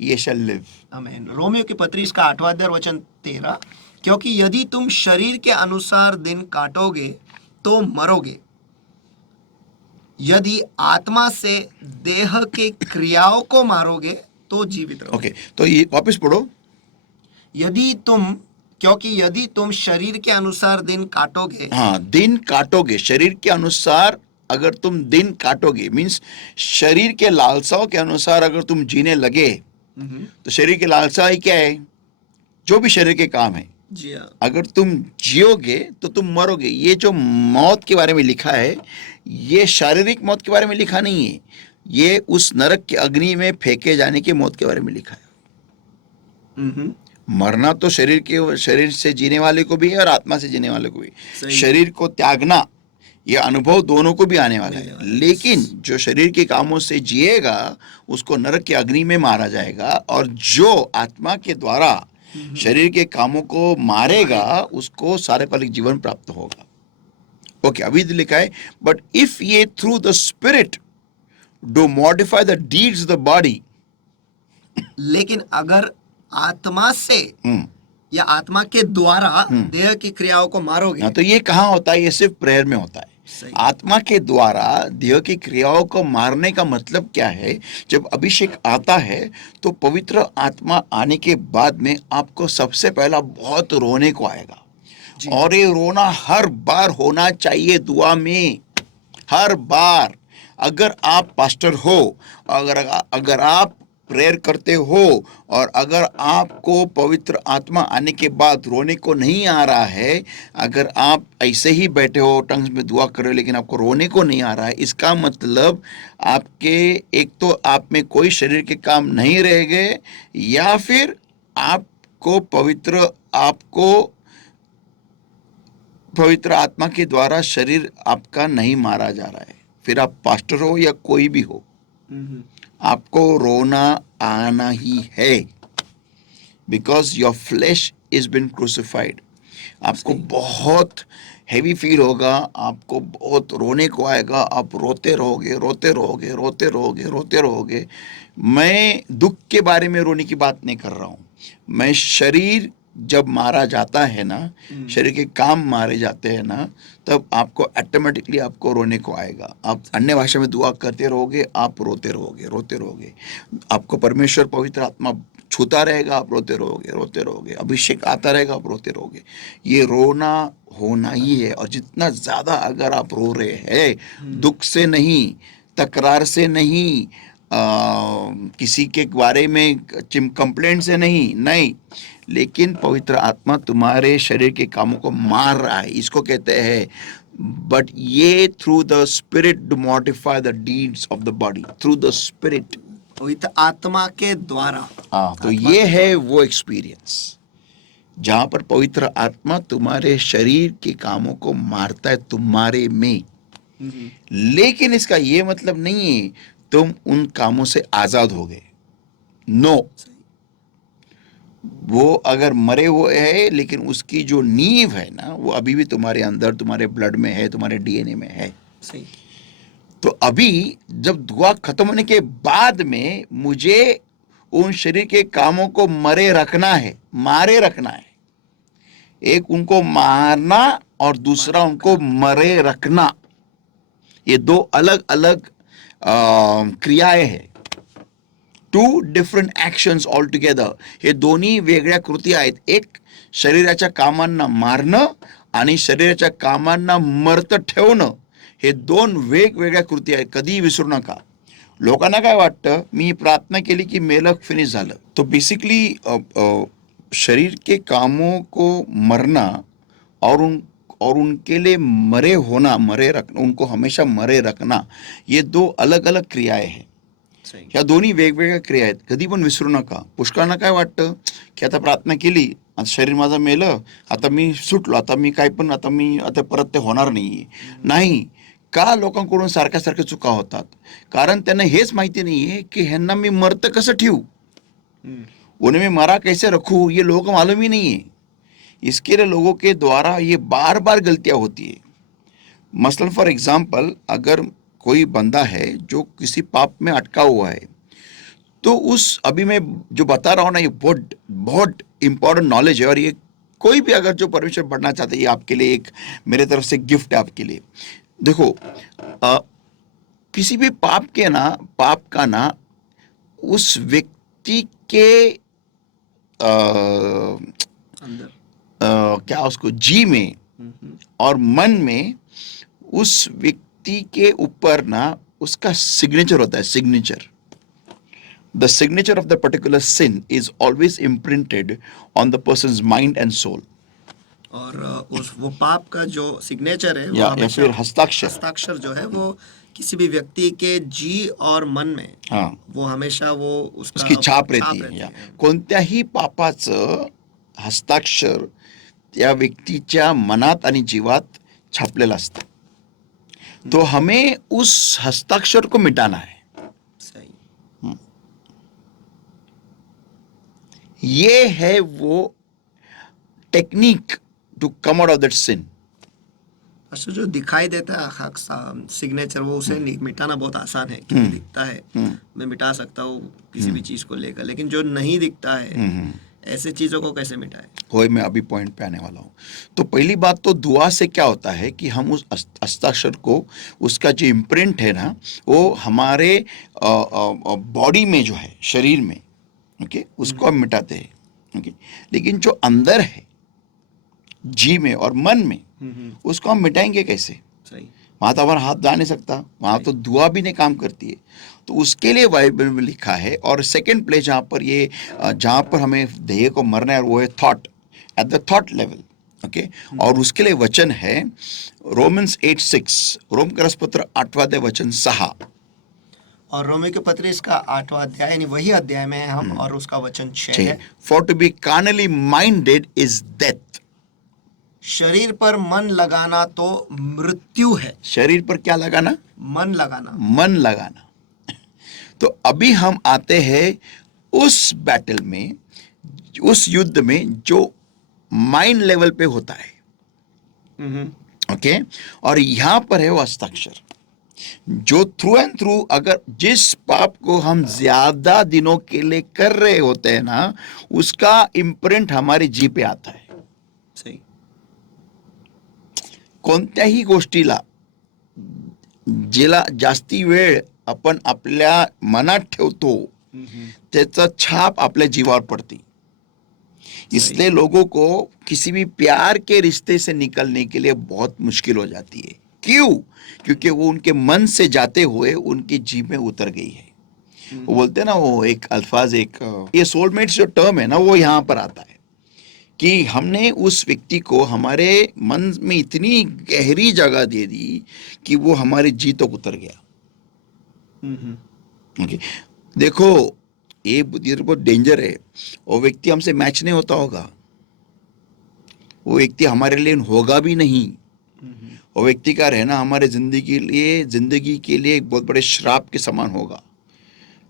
ye shall live. आमीन। Romeo की पत्री इसका 8वां अध्याय वचन 13, क्योंकि यदि तुम शरीर के अनुसार दिन काटोगे तो मरोगे, यदि आत्मा से देह के क्रियाओं को मारोगे तो जीवित रहोगे। ओके, तो ये वापस पढ़ो। क्योंकि यदि तुम शरीर के अनुसार दिन काटोगे, हाँ, दिन काटोगे, शरीर के अनुसार अगर तुम दिन काटोगे, मीन्स शरीर के लालसाओं के अनुसार अगर तुम जीने लगे, तो शरीर की लालसा ही क्या है? जो भी शरीर के काम है, जी हाँ, अगर तुम जियोगे तो तुम मरोगे। ये जो मौत के बारे में लिखा है, ये शारीरिक मौत के बारे में लिखा नहीं है, ये उस नरक की अग्नि में फेंके जाने की मौत के बारे में लिखा है। मरना तो शरीर से जीने वाले को भी है और आत्मा से जीने वाले को भी। शरीर को त्यागना, ये अनुभव दोनों को भी आने वाला है। लेकिन जो शरीर के कामों से जिएगा उसको नरक की अग्नि में मारा जाएगा, और जो आत्मा के द्वारा शरीर के कामों को मारेगा उसको सार्वकालिक जीवन प्राप्त होगा। ओके, अभी लिखा है, बट इफ ये through the spirit do modify the deeds of the body, लेकिन अगर आत्मा से या आत्मा के द्वारा देह की क्रियाओं को मारोगे, तो ये कहाँ होता है? ये सिर्फ प्रेयर में होता है। आत्मा के द्वारा देह की क्रियाओं को मारने का मतलब क्या है? जब अभिषेक आता है तो पवित्र आत्मा आने के बाद में आपको सबसे पहला बहुत रोने को आएगा, और ये रोना हर बार होना चाहिए दुआ में, हर बार। अगर आप पास्टर हो, अगर आप प्रेयर करते हो, और अगर आपको पवित्र आत्मा आने के बाद रोने को नहीं आ रहा है, अगर आप ऐसे ही बैठे हो टंग्स में दुआ कर रहे हो लेकिन आपको रोने को नहीं आ रहा है, इसका मतलब आपके एक तो आप में कोई शरीर के काम नहीं रह गए, या फिर आपको पवित्र आत्मा के द्वारा शरीर आपका नहीं मारा जा रहा है। फिर आप पास्टर हो या कोई भी हो, आपको रोना आना ही है, because your flash is been crucified. आपको बहुत हैवी फील होगा, आपको बहुत रोने को आएगा, आप रोते रहोगे, रोते रहोगे, रोते रहोगे, रोते रहोगे। मैं दुख के बारे में रोने की बात नहीं कर रहा हूँ, मैं शरीर जब मारा जाता है ना, शरीर के काम मारे जाते हैं ना, तब आपको ऑटोमेटिकली आपको रोने को आएगा। आप अन्य भाषा में दुआ करते रहोगे, आप रोते रहोगे, रोते रहोगे। आपको परमेश्वर पवित्र आत्मा छूता रहेगा, आप रोते रहोगे, रोते रहोगे। अभिषेक आता रहेगा, आप रोते रहोगे। ये रोना होना ही है, और जितना ज़्यादा अगर आप रो रहे हैं, दुख से नहीं, तकरार से नहीं, किसी के बारे में कंप्लेंट से नहीं, लेकिन पवित्र आत्मा तुम्हारे शरीर के कामों को मार रहा है, इसको कहते हैं बट ये through the spirit to modify the deeds of the body, through the spirit, पवित्र आत्मा के द्वारा। हाँ, तो ये है वो एक्सपीरियंस जहां पर पवित्र आत्मा तुम्हारे शरीर के कामों को मारता है तुम्हारे में। लेकिन इसका ये मतलब नहीं है तुम उन कामों से आजाद हो गए, नो। वो अगर मरे हुए है, लेकिन उसकी जो नींव है ना, वो अभी भी तुम्हारे अंदर, तुम्हारे ब्लड में है, तुम्हारे डीएनए में है। सही। तो अभी जब दुआ खत्म होने के बाद में मुझे उन शरीर के कामों को मारे रखना है। एक उनको मारना और दूसरा उनको मरे रखना, ये दो अलग अलग क्रियाएं हैं, two different actions all together. हे दोन्ही वेगळ्या कृती आहेत, एक शरीराच्या कामांना मारणं आणि शरीराच्या कामांना मर्त ठेवणं, हे दोन वेगवेगळ्या कृती आहेत, कधीही विसरू नका। लोकांना काय वाटतं, मी प्रार्थना केली की मेलं, फिनिश झालं। तो बेसिकली शरीर के कामों को मरना और उनके लिए मरे रखना, उनको हमेशा मरे रखना, ये दो अलग अलग क्रियाएं हैं। ह्या दोन्ही वेगवेगळ्या क्रिया आहेत, कधी पण विसरू नका। पुष्कळांना काय वाटतं की आता प्रार्थना केली आता शरीर माझं मेलं, आता मी सुटलो, आता मी काय पण आता परत ते होणार नाही. नाही. का लोकांकडून सारख्या चुका होतात? कारण त्यांना हेच माहिती नाहीये की ह्यांना मी मरत कसं ठेवू, उन्हें मैं मरा कैसे रखूं, ये लोगों को मालूम ही नहीं है. इसके लिए लोगों के द्वारा ये बार बार गलतियां होती है. मसलन फॉर एग्जाम्पल, अगर कोई बंदा है जो किसी पाप में अटका हुआ है, तो अभी मैं जो बता रहा हूं ना, ये बहुत बहुत इंपॉर्टेंट नॉलेज है. और ये कोई भी अगर जो परमेश्वर बढ़ना चाहते हैं, ये आपके लिए एक मेरे तरफ से गिफ्ट है आपके लिए. देखो, किसी भी पाप का ना उस व्यक्ति के अंदर क्या उसको जी में और मन में उस व्यक्ति के ऊपर ना उसका सिग्नेचर होता है. Signature, the signature of the particular sin is always imprinted on the person's mind and soul. और वो पाप का जो सिग्नेचर है या फिर हस्ताक्षर जो है वो किसी भी व्यक्ति के जी और मन में, हाँ, वो हमेशा वो उसकी छाप रहती है. या कोणत्याही पापाचं हस्ताक्षर त्या व्यक्तीच्या मनात आणि जीवात छापलेलं असतं. तो हमें उस हस्ताक्षर को मिटाना है. सही. ये है वो technique to come out of that sin. अच्छा, जो दिखाई देता है सिग्नेचर, वो उसे मिटाना बहुत आसान है, क्योंकि दिखता है, मैं मिटा सकता हूँ किसी भी चीज को लेकर. लेकिन जो नहीं दिखता है, ऐसे चीजों को कैसे मिटाए? वही मैं अभी पॉइंट पे आने वाला हूँ. तो पहली बात तो दुआ से क्या होता है कि हम उस हस्ताक्षर को, उसका जो इम्प्रिंट है ना, वो हमारे बॉडी में जो है, शरीर में, ओके, उसको हम मिटाते हैं. ओके, लेकिन जो अंदर है जी में और मन में, उसको हम मिटाएंगे कैसे? सही. वहां तो हमारा हाथ जा नहीं सकता, वहां तो दुआ भी नहीं काम करती है. तो उसके लिए बाइबल में लिखा है. और सेकंड प्लेस जहाँ पर हमें देह को मरना है, वो है thought, at the thought level. Okay, और उसके लिए वचन है रोमन्स 8:6, रोम का पत्र 8वां अध्याय वचन 6. और रोमी के पत्र इसका 8वां अध्याय, यानी वही अध्याय में हैं हम, और उसका वचन 6 है. For to be carnally minded is death. शरीर पर मन लगाना तो मृत्यु है. शरीर पर क्या लगाना? मन लगाना. मन लगाना. तो अभी हम आते हैं उस बैटल में, उस युद्ध में जो माइंड लेवल पे होता है. ओके, और यहां पर है वो हस्ताक्षर, जो थ्रू एंड थ्रू, अगर जिस पाप को हम ज्यादा दिनों के लिए कर रहे होते हैं ना, उसका इम्प्रिंट हमारे जी पे आता है. सही. कोणत्याही गोष्टीला जिला जास्ती वेळ आपण आपल्या मनात ठेवतो, त्याचा छाप आपल्या जीवावर पड़ती. इसलिए लोगों को किसी भी प्यार के रिश्ते से निकलने के लिए बहुत मुश्किल हो जाती है. क्यों? क्योंकि वो उनके मन से जाते हुए उनकी जीभ में उतर गई है. वो बोलते हैं ना, वो एक अल्फाज, ये सोलमेट्स जो टर्म है ना, वो यहाँ पर आता है कि हमने उस व्यक्ति को हमारे मन में इतनी गहरी जगह दे दी कि वो हमारे जी तक उतर गया. ओके, देखो, ये बहुत डेंजर है. वो व्यक्ति हमसे मैच नहीं होता होगा, वो व्यक्ति हमारे लिए होगा भी नहीं. वो व्यक्ति का रहना हमारे जिंदगी के लिए एक बहुत बड़े श्राप के समान होगा.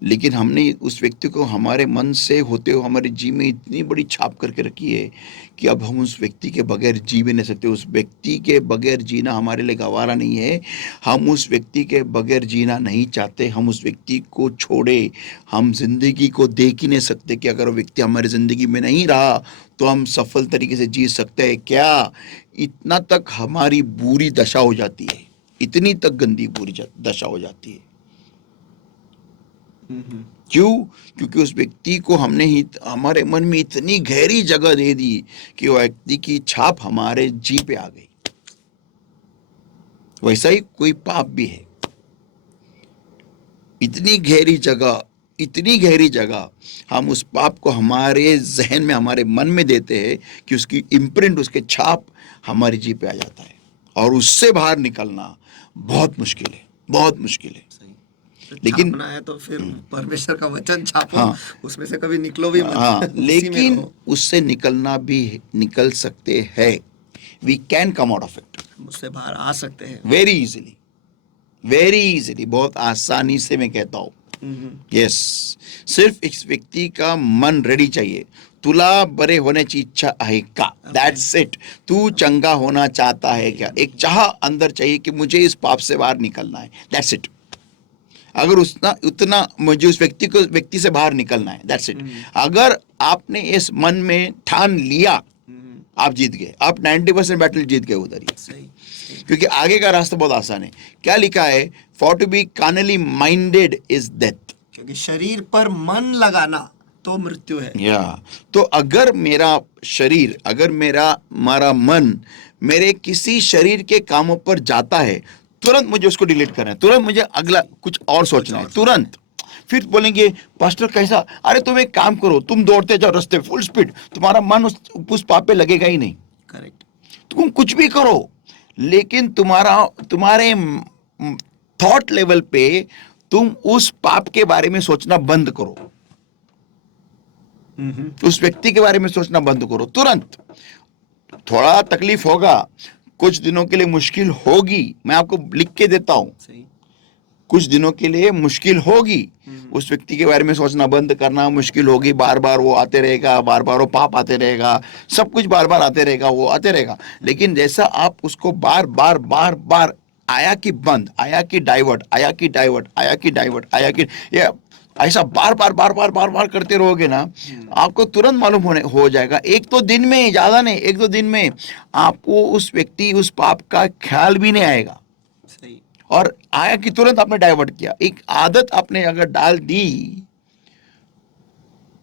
लेकिन हमने उस व्यक्ति को हमारे मन से होते हुए हमारे जी में इतनी बड़ी छाप करके रखी है कि अब हम उस व्यक्ति के बगैर जी भी नहीं सकते. उस व्यक्ति के बगैर जीना हमारे लिए गवारा नहीं है. हम उस व्यक्ति के बगैर जीना नहीं चाहते. हम उस व्यक्ति को छोड़े हम जिंदगी को देख ही नहीं सकते कि अगर वो व्यक्ति हमारी जिंदगी में नहीं रहा तो हम सफल तरीके से जी सकते हैं क्या? इतना तक हमारी बुरी दशा हो जाती है, इतनी तक गंदी बुरी दशा हो जाती है. क्यों? क्योंकि उस व्यक्ति को हमने ही हमारे मन में इतनी गहरी जगह दे दी कि वो व्यक्ति की छाप हमारे जी पे आ गई. वैसा ही कोई पाप भी है. इतनी गहरी जगह हम उस पाप को हमारे जहन में, हमारे मन में देते हैं कि उसकी इम्प्रिंट, उसके छाप हमारी जी पे आ जाता है. और उससे बाहर निकलना बहुत मुश्किल है, बहुत मुश्किल है. लेकिन छापना है तो फिर परमेश्वर का वचन छापो, हाँ, उसमें से कभी निकलो भी मत। हाँ, उसी में लेकिन रहो। उससे निकलना भी निकल सकते हैं। We can come out of it हम उससे बाहर आ सकते हैं। वेरी इजीली, वेरी इजीली, बहुत आसानी से मैं कहता हूँ। यस, सिर्फ इस व्यक्ति का मन रेडी चाहिए। तुला बरे होण्याची इच्छा आहे का? That's it. तू चंगा होना चाहता है क्या? एक चाह अंदर चाहिए कि मुझे इस पाप से बाहर निकलना है। That's it. अगर उतना मुझे उस व्यक्ति से बाहर निकलना है, दैट्स इट। अगर आपने इस मन में ठान लिया, आप जीत गए। आप 90% बैटल जीत गए उधर ही। सही। क्योंकि आगे का रास्ता बहुत आसान है। क्या लिखा है? For to be carnally minded is death. क्योंकि शरीर पर मन लगाना तो मृत्यु है। या तो अगर मेरा शरीर, अगर मारा मन मेरे किसी शरीर के कामों पर जाता है, तुरंत मुझे उसको डिलीट करना है, तुरंत मुझे अगला कुछ और सोचना है, तुरंत। फिर बोलेंगे पास्टर कैसा? अरे तुम एक काम करो, तुम दौड़ते जाओ रास्ते फुल स्पीड, तुम्हारा मन उस पाप पे लगेगा ही नहीं। करेक्ट। तुम कुछ भी करो, लेकिन तुम्हारे थॉट लेवल पे तुम उस पाप के बारे में सोचना बंद करो, उस व्यक्ति के बारे में सोचना बंद करो तुरंत। थोड़ा तकलीफ होगा, कुछ दिनों के लिए मुश्किल होगी, मैं आपको लिख के देता हूं, कुछ दिनों के लिए मुश्किल होगी। उस व्यक्ति के बारे में सोचना बंद करना मुश्किल होगी। बार बार वो आते रहेगा, बार बार वो पाप आते रहेगा, सब कुछ बार बार आते रहेगा, वो आते रहेगा। लेकिन जैसा आप उसको बार बार बार बार आया कि बंद, आया कि डाइवर्ट, आया कि डाइवर्ट, आया कि डाइवर्ट, आया कि, ये ऐसा बार बार बार बार बार बार करते रहोगे ना, आपको तुरंत मालूम हो जाएगा। एक तो दिन में, ज्यादा नहीं, एक दो दिन में आपको उस व्यक्ति, उस पाप का ख्याल भी नहीं आएगा। सही। और आया कि तुरंत आपने डाइवर्ट किया। एक आदत आपने अगर डाल दी,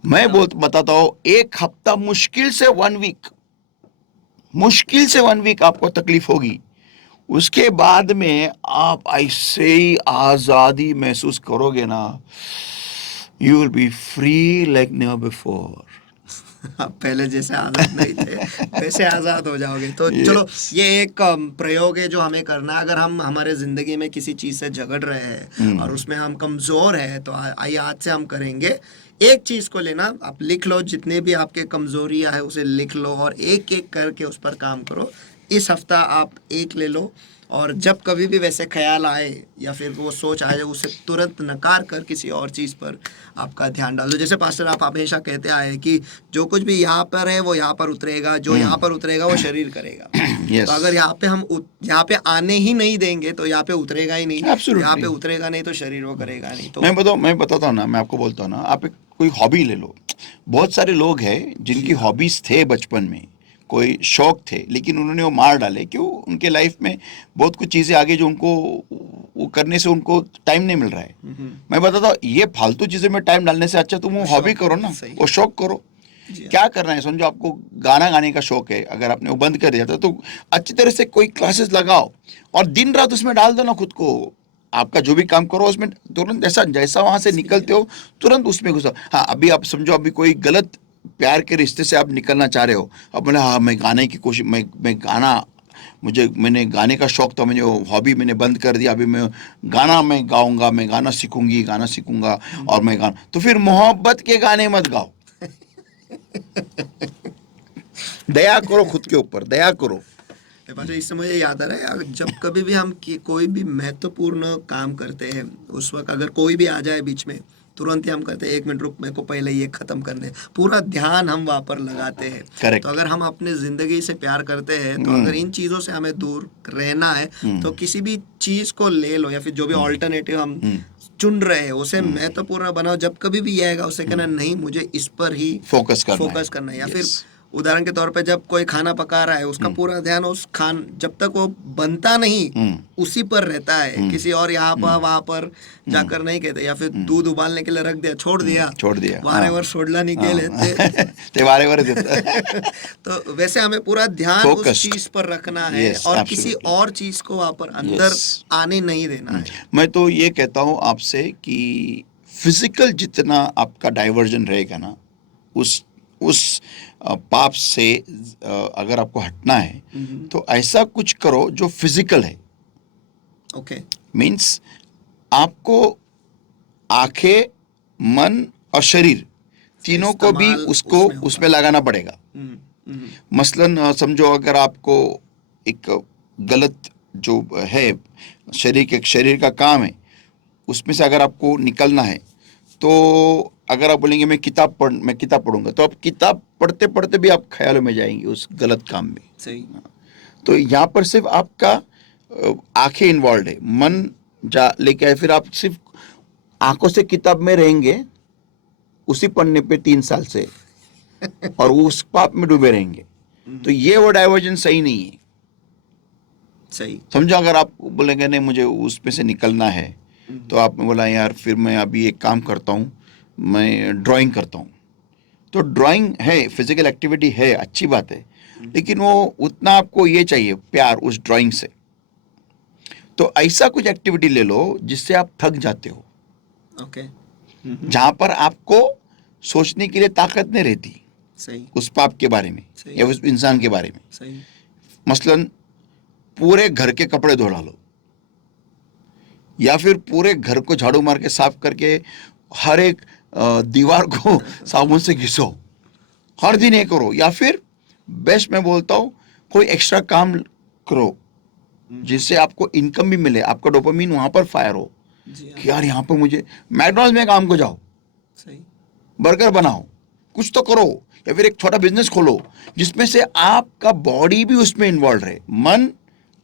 मैं बताता हूं, एक हफ्ता मुश्किल से 1 वीक, मुश्किल से 1 वीक आपको तकलीफ होगी। उसके बाद में आप ऐसे ही आजादी महसूस करोगे ना, you will be free like never before. आप पहले जैसे आजाद नहीं थे वैसे आजाद हो जाओगे। तो Yes. चलो, ये एक प्रयोग है जो हमें करना है। अगर हम हमारे जिंदगी में किसी चीज से झगड़ रहे हैं और उसमें हम कमजोर हैं, तो आइए आज से हम करेंगे। एक चीज को लेना, आप लिख लो, जितने भी आपके कमजोरियां है उसे लिख लो और एक एक करके उस पर काम करो। इस हफ्ता आप एक ले लो, और जब कभी भी वैसे ख्याल आए या फिर वो सोच आए, उसे तुरंत नकार कर किसी और चीज़ पर आपका ध्यान डाल दो। जैसे पास्टर आप हमेशा कहते आए हैं कि जो कुछ भी यहाँ पर है वो यहाँ पर उतरेगा, जो यहाँ पर उतरेगा वो शरीर करेगा। Yes. तो अगर यहाँ पे हम यहाँ पे आने ही नहीं देंगे तो यहाँ पे उतरेगा ही नहीं। Absolutely. यहाँ पे उतरेगा नहीं तो शरीर वो करेगा नहीं। तो मैं बताता हूँ ना, मैं आपको बोलता हूँ ना, आप कोई हॉबी ले लो। बहुत सारे लोग हैं जिनकी हॉबीज थे बचपन में, कोई शौक थे, लेकिन उन्होंने वो मार डाले। क्यों? उनके लाइफ में बहुत कुछ चीजें आगे जो उनको वो करने से उनको टाइम नहीं मिल रहा है। मैं बताता हूँ, ये फालतू चीजें में टाइम डालने से अच्छा तुम वो हॉबी करो ना, वो शौक करो। क्या करना है समझो, आपको गाना गाने का शौक है, अगर आपने वो बंद कर दिया था तो अच्छी तरह से कोई क्लासेस लगाओ और दिन रात उसमें डाल दो ना खुद को। आपका जो भी काम करो उसमें तुरंत जैसा वहां से निकलते हो तुरंत उसमें घुसो। हाँ, अभी आप समझो, अभी कोई गलत प्यार के रिश्ते से आप निकलना चाह रहे हो, अब बोले हाँ मैं गाने की कोशिश, मैं गाना, मैंने गाने का शौक था, मैंने हॉबी मैंने बंद कर दिया, अभी मैं गाऊंगा, मैं गाना सीखूंगा और मैं गाना। तो फिर मोहब्बत के गाने मत गाओ। दया करो खुद के ऊपर, दया करो। इससे मुझे याद आ रहा है, जब कभी भी हम कोई भी महत्वपूर्ण काम करते हैं, उस वक्त अगर कोई भी आ जाए बीच में, तुरंत ही हम कहते हैं 1 मिनट रुक, मेरे को पहले ये खत्म करने। पूरा ध्यान हम वहाँ पर लगाते हैं। Correct. तो अगर हम अपने जिंदगी से प्यार करते हैं, तो अगर इन चीजों से हमें दूर रहना है, तो किसी भी चीज को ले लो या फिर जो भी ऑल्टरनेटिव हम चुन रहे हैं उसे महत्वपूर्ण बनाओ। जब कभी भी आएगा उसे कहना नहीं, मुझे इस पर ही फोकस करना है। या फिर उदाहरण के तौर पे जब कोई खाना पका रहा है, उसका पूरा ध्यान उस जब तक वो बनता नहीं उसी पर रहता है। किसी और यहाँ पर वहां पर जाकर नहीं कहते। या फिर दूध उबालने के लिए रख दिया, छोड़ दिया वारेवर सोडला नहीं गेले ते वारेवर तो वैसे हमें पूरा ध्यान उस चीज पर रखना है और किसी और चीज को वहां पर अंदर आने नहीं देना है। मैं तो ये कहता हूँ आपसे कि फिजिकल जितना आपका डाइवर्जन रहेगा ना, उस पाप से अगर आपको हटना है तो ऐसा कुछ करो जो फिजिकल है। ओके। मीन्स आपको आंखें, मन और शरीर तीनों को भी इस्तेमाल उसको उसमें होगा। उसमें लगाना पड़ेगा। मसलन समझो अगर आपको एक गलत जो है शरीर का काम है, उसमें से अगर आपको निकलना है, तो अगर आप बोलेंगे मैं किताब पढ़ूंगा, तो आप किताब पढ़ते पढ़ते भी आप ख्यालों में जाएंगे उस गलत काम में। सही। तो यहाँ पर सिर्फ आपका आंखें इन्वॉल्व है, मन जा लेके आए, फिर आप सिर्फ आंखों से किताब में रहेंगे उसी पन्ने पे 3 साल से और उस पाप में डूबे रहेंगे। तो ये वो डाइवर्जन सही नहीं है। सही। समझो अगर आप बोलेंगे नहीं मुझे उसमें से निकलना है, तो आपने बोला यार फिर मैं अभी एक काम करता हूँ, मैं ड्राइंग करता हूँ। तो ड्राइंग है, फिजिकल एक्टिविटी है, अच्छी बात है, लेकिन वो उतना आपको ये चाहिए प्यार उस ड्राइंग से। तो ऐसा कुछ एक्टिविटी ले लो जिससे आप थक जाते हो, ओके। जहां पर आपको सोचने के लिए ताकत नहीं रहती सही। उस पाप के बारे में सही। या उस इंसान के बारे में। सही। मसलन पूरे घर के कपड़े धुला लो, या फिर पूरे घर को झाड़ू मार के साफ करके हर एक दीवार को साबुन से घिसो, हर दिन ये करो। या फिर बेस्ट मैं बोलता हूँ कोई एक्स्ट्रा काम करो जिससे आपको इनकम भी मिले, आपका डोपामीन वहां पर फायर हो जी हाँ। कि यार यहाँ पर मुझे मैकडॉनल्ड्स में काम को जाओ, सही। बर्गर बनाओ, कुछ तो करो, या फिर एक छोटा बिजनेस खोलो जिसमें से आपका बॉडी भी उसमें इन्वॉल्व रहे, मन,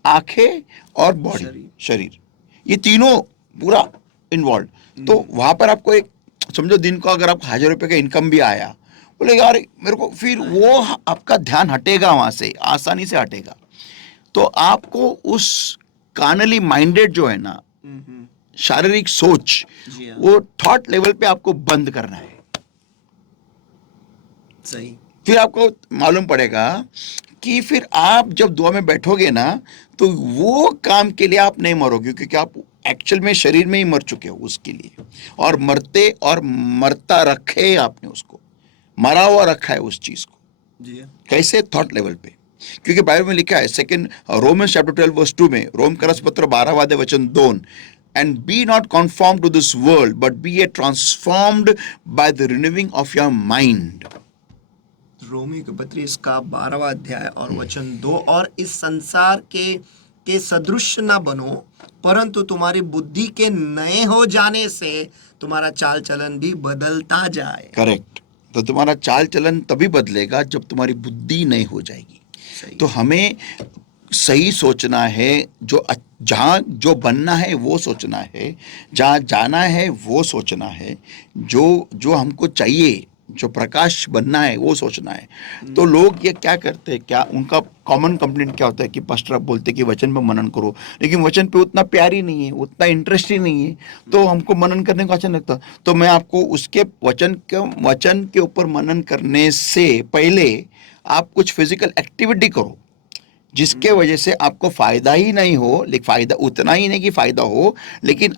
आंखें और बॉडी, शरीर, ये तीनों पूरा इन्वॉल्व। तो वहां पर आपको एक समझो दिन को अगर आपको 1000 रुपए का इनकम भी आया, बोले यार मेरे को, फिर वो आपका ध्यान हटेगा वहां से, आसानी से हटेगा। तो आपको उस कार्नली माइंडेड जो है ना, शारीरिक सोच, जी हाँ। वो थॉट लेवल पे आपको बंद करना है। सही। फिर आपको मालूम पड़ेगा कि फिर आप जब दुआ में बैठोगे ना, तो वो काम के लिए आप नहीं मरोगे, क्योंकि आप एक्चुअल में शरीर में ही मर चुके हो उसके लिए, और मरते और मरता रखे आपने उसको, मरा हुआ रखा है उस चीज को। जी हाँ। कैसे? थॉट लेवल पे। क्योंकि बाइबल में लिखा है सेकंड रोमन्स चैप्टर 12 वर्स 2 में, रोम का पत्र 12 वचन 2, and be not conformed to this world but be a transformed by the renewing of your mind. रोमी के पत्र इसका 12वां अध्याय और वचन 2, और इस संसार के सदृश न बनो, परंतु तुम्हारी बुद्धि के नए हो जाने से तुम्हारा चाल चलन भी बदलता जाए। करेक्ट। तो तुम्हारा चाल चलन तभी बदलेगा जब तुम्हारी बुद्धि नई हो जाएगी। सही। तो हमें सही सोचना है, जहाँ जो बनना है वो सोचना है, जहाँ जाना है वो सोचना है, जो हमको चाहिए, जो प्रकाश बनना है वो सोचना है। तो लोग ये क्या करते हैं, क्या उनका कॉमन कंप्लेंट क्या होता है कि पास्टर आप बोलते कि वचन पे मनन करो, लेकिन वचन पे उतना प्यार ही नहीं है, उतना इंटरेस्ट ही नहीं है, तो हमको मनन करने को अच्छा लगता। तो मैं आपको उसके वचन के ऊपर मनन करने से पहले आप कुछ फिजिकल एक्टिविटी करो जिसके वजह से आपको फायदा ही नहीं हो, लेकिन फायदा उतना ही नहीं कि फायदा हो, लेकिन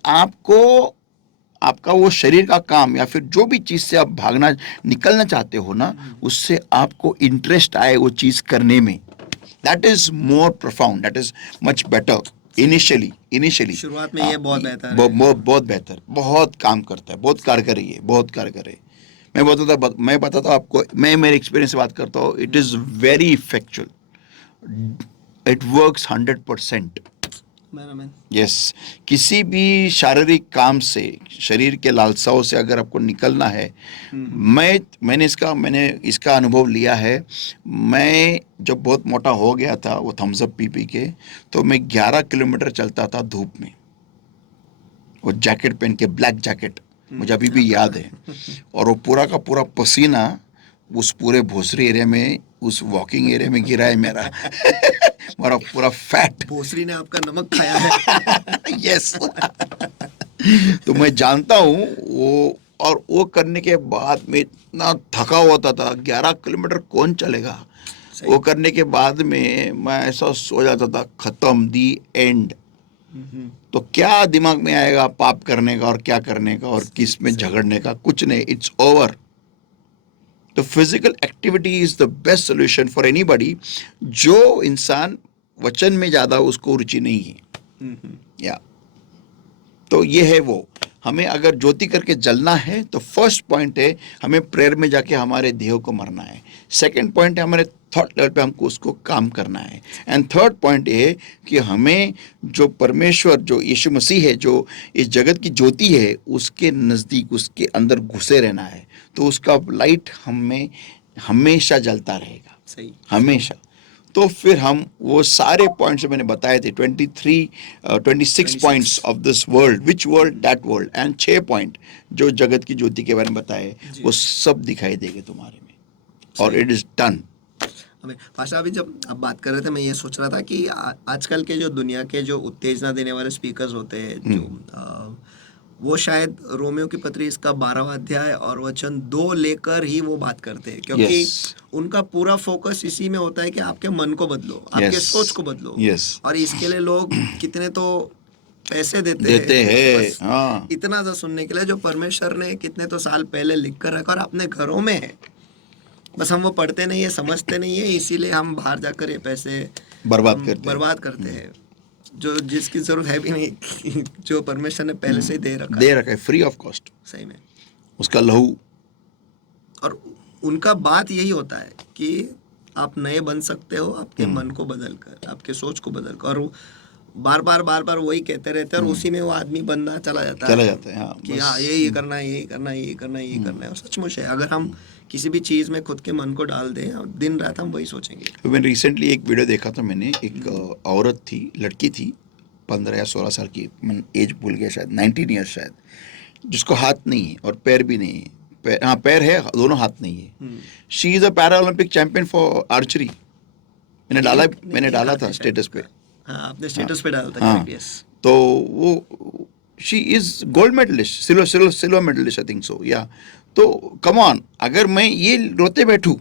आपका वो शरीर का काम या फिर जो भी चीज से आप भागना निकलना चाहते हो ना, उससे आपको इंटरेस्ट आए वो चीज करने में। That is more profound, that is much better. Initially शुरुआत में ये बहुत बेहतर है। बहुत बेहतर, बहुत काम करता है, बहुत कारगर है, बहुत कारगर है। मैं बताता हूँ आपको, मैं मेरे एक्सपीरियंस से बात करता हूँ। It is very effectual, it works 100%। Yes, किसी भी शारीरिक काम से, शरीर के लालसाओं से अगर आपको निकलना है, मैंने इसका अनुभव लिया है। मैं जब बहुत मोटा हो गया था वो थम्स अप पी के, तो मैं 11 किलोमीटर चलता था धूप में, वो जैकेट पहन के, ब्लैक जैकेट, मुझे अभी भी याद है। और वो पूरा का पूरा पसीना उस पूरे भोसरी एरिया में, उस वॉकिंग एरिया में गिरा है मेरा मेरा पूरा फैट। भोसरी ने आपका नमक खाया है। यस। तो मैं जानता हूँ वो, और वो करने के बाद में इतना थका होता था, 11 किलोमीटर कौन चलेगा। वो करने के बाद में मैं ऐसा सो जाता था, खत्म, दी एंड। तो क्या दिमाग में आएगा पाप करने का और क्या करने का और किस में झगड़ने का, कुछ नहीं, इट्स ओवर। तो physical activity is the best solution for anybody. जो इंसान वचन में ज्यादा उसको रुचि नहीं है, या तो ये है वो। हमें अगर ज्योति करके जलना है तो फर्स्ट पॉइंट है हमें प्रेयर में जाके हमारे देह को मरना है। सेकंड पॉइंट है हमारे थॉट लेवल पे हमको उसको काम करना है। एंड थर्ड पॉइंट ये है कि हमें जो परमेश्वर, जो यीशु मसीह है, जो इस जगत की ज्योति है, उसके नज़दीक, उसके अंदर घुसे रहना है। तो उसका लाइट हमें हमेशा जलता रहेगा, सही, हमेशा। तो फिर हम वो सारे पॉइंट्स मैंने बताए थे, 26 points of this world, which world, that world, and 6 point जो जगत की ज्योति के बारे में बताए, वो सब दिखाई देंगे तुम्हारे में। और इट इज डन। हमें पाशा, अभी जब आप बात कर रहे थे मैं ये सोच रहा था कि आजकल के जो दुनिया के जो उत्तेजना देने वाले स्पीकर्स होते हैं, जो वो शायद रोमियो की पत्री इसका 12वां अध्याय और वचन 2 लेकर ही वो बात करते हैं, क्योंकि उनका पूरा फोकस इसी में होता है कि आपके मन को बदलो, आपके सोच को बदलो। और इसके लिए लोग कितने तो पैसे देते हैं हाँ। इतना सा सुनने के लिए जो परमेश्वर ने कितने तो साल पहले लिख कर रखा और अपने घरों में है, बस हम वो पढ़ते नहीं है, समझते नहीं है, इसीलिए हम बाहर जाकर ये पैसे बर्बाद करते हैं, जो जिसकी जरूरत है भी नहीं, जो परमेश्वर ने पहले से ही दे रखा है फ्री ऑफ कॉस्ट, सही में, उसका लहू। और उनका बात यही होता है कि आप नए बन सकते हो आपके मन को बदलकर, आपके सोच को बदलकर। और बार बार वही कहते रहते हैं और उसी में वो आदमी बनना चला जाता है हाँ, कि हाँ यही करना है, यही करना है, यही करना है, यही करना है। और सचमुच है, अगर हम किसी भी चीज़ में खुद के मन को डाल दें और दिन रात हम वही सोचेंगे। मैंने रिसेंटली एक वीडियो देखा था, मैंने एक औरत थी, लड़की थी 15 या 16 साल की, मैं एज भूल गया, शायद 19 ईयर्स शायद, जिसको हाथ नहीं है और पैर भी नहीं है, हाँ पैर है, दोनों हाथ नहीं है। She is a para Olympic champion for archery. मैंने डाला था स्टेटस पे। हाँ, आपने स्टेटस पे डाला था। हाँ, तो वो she is gold medalist, silver medalist, I think so, yeah. तो कम ऑन, अगर मैं ये रोते बैठूं,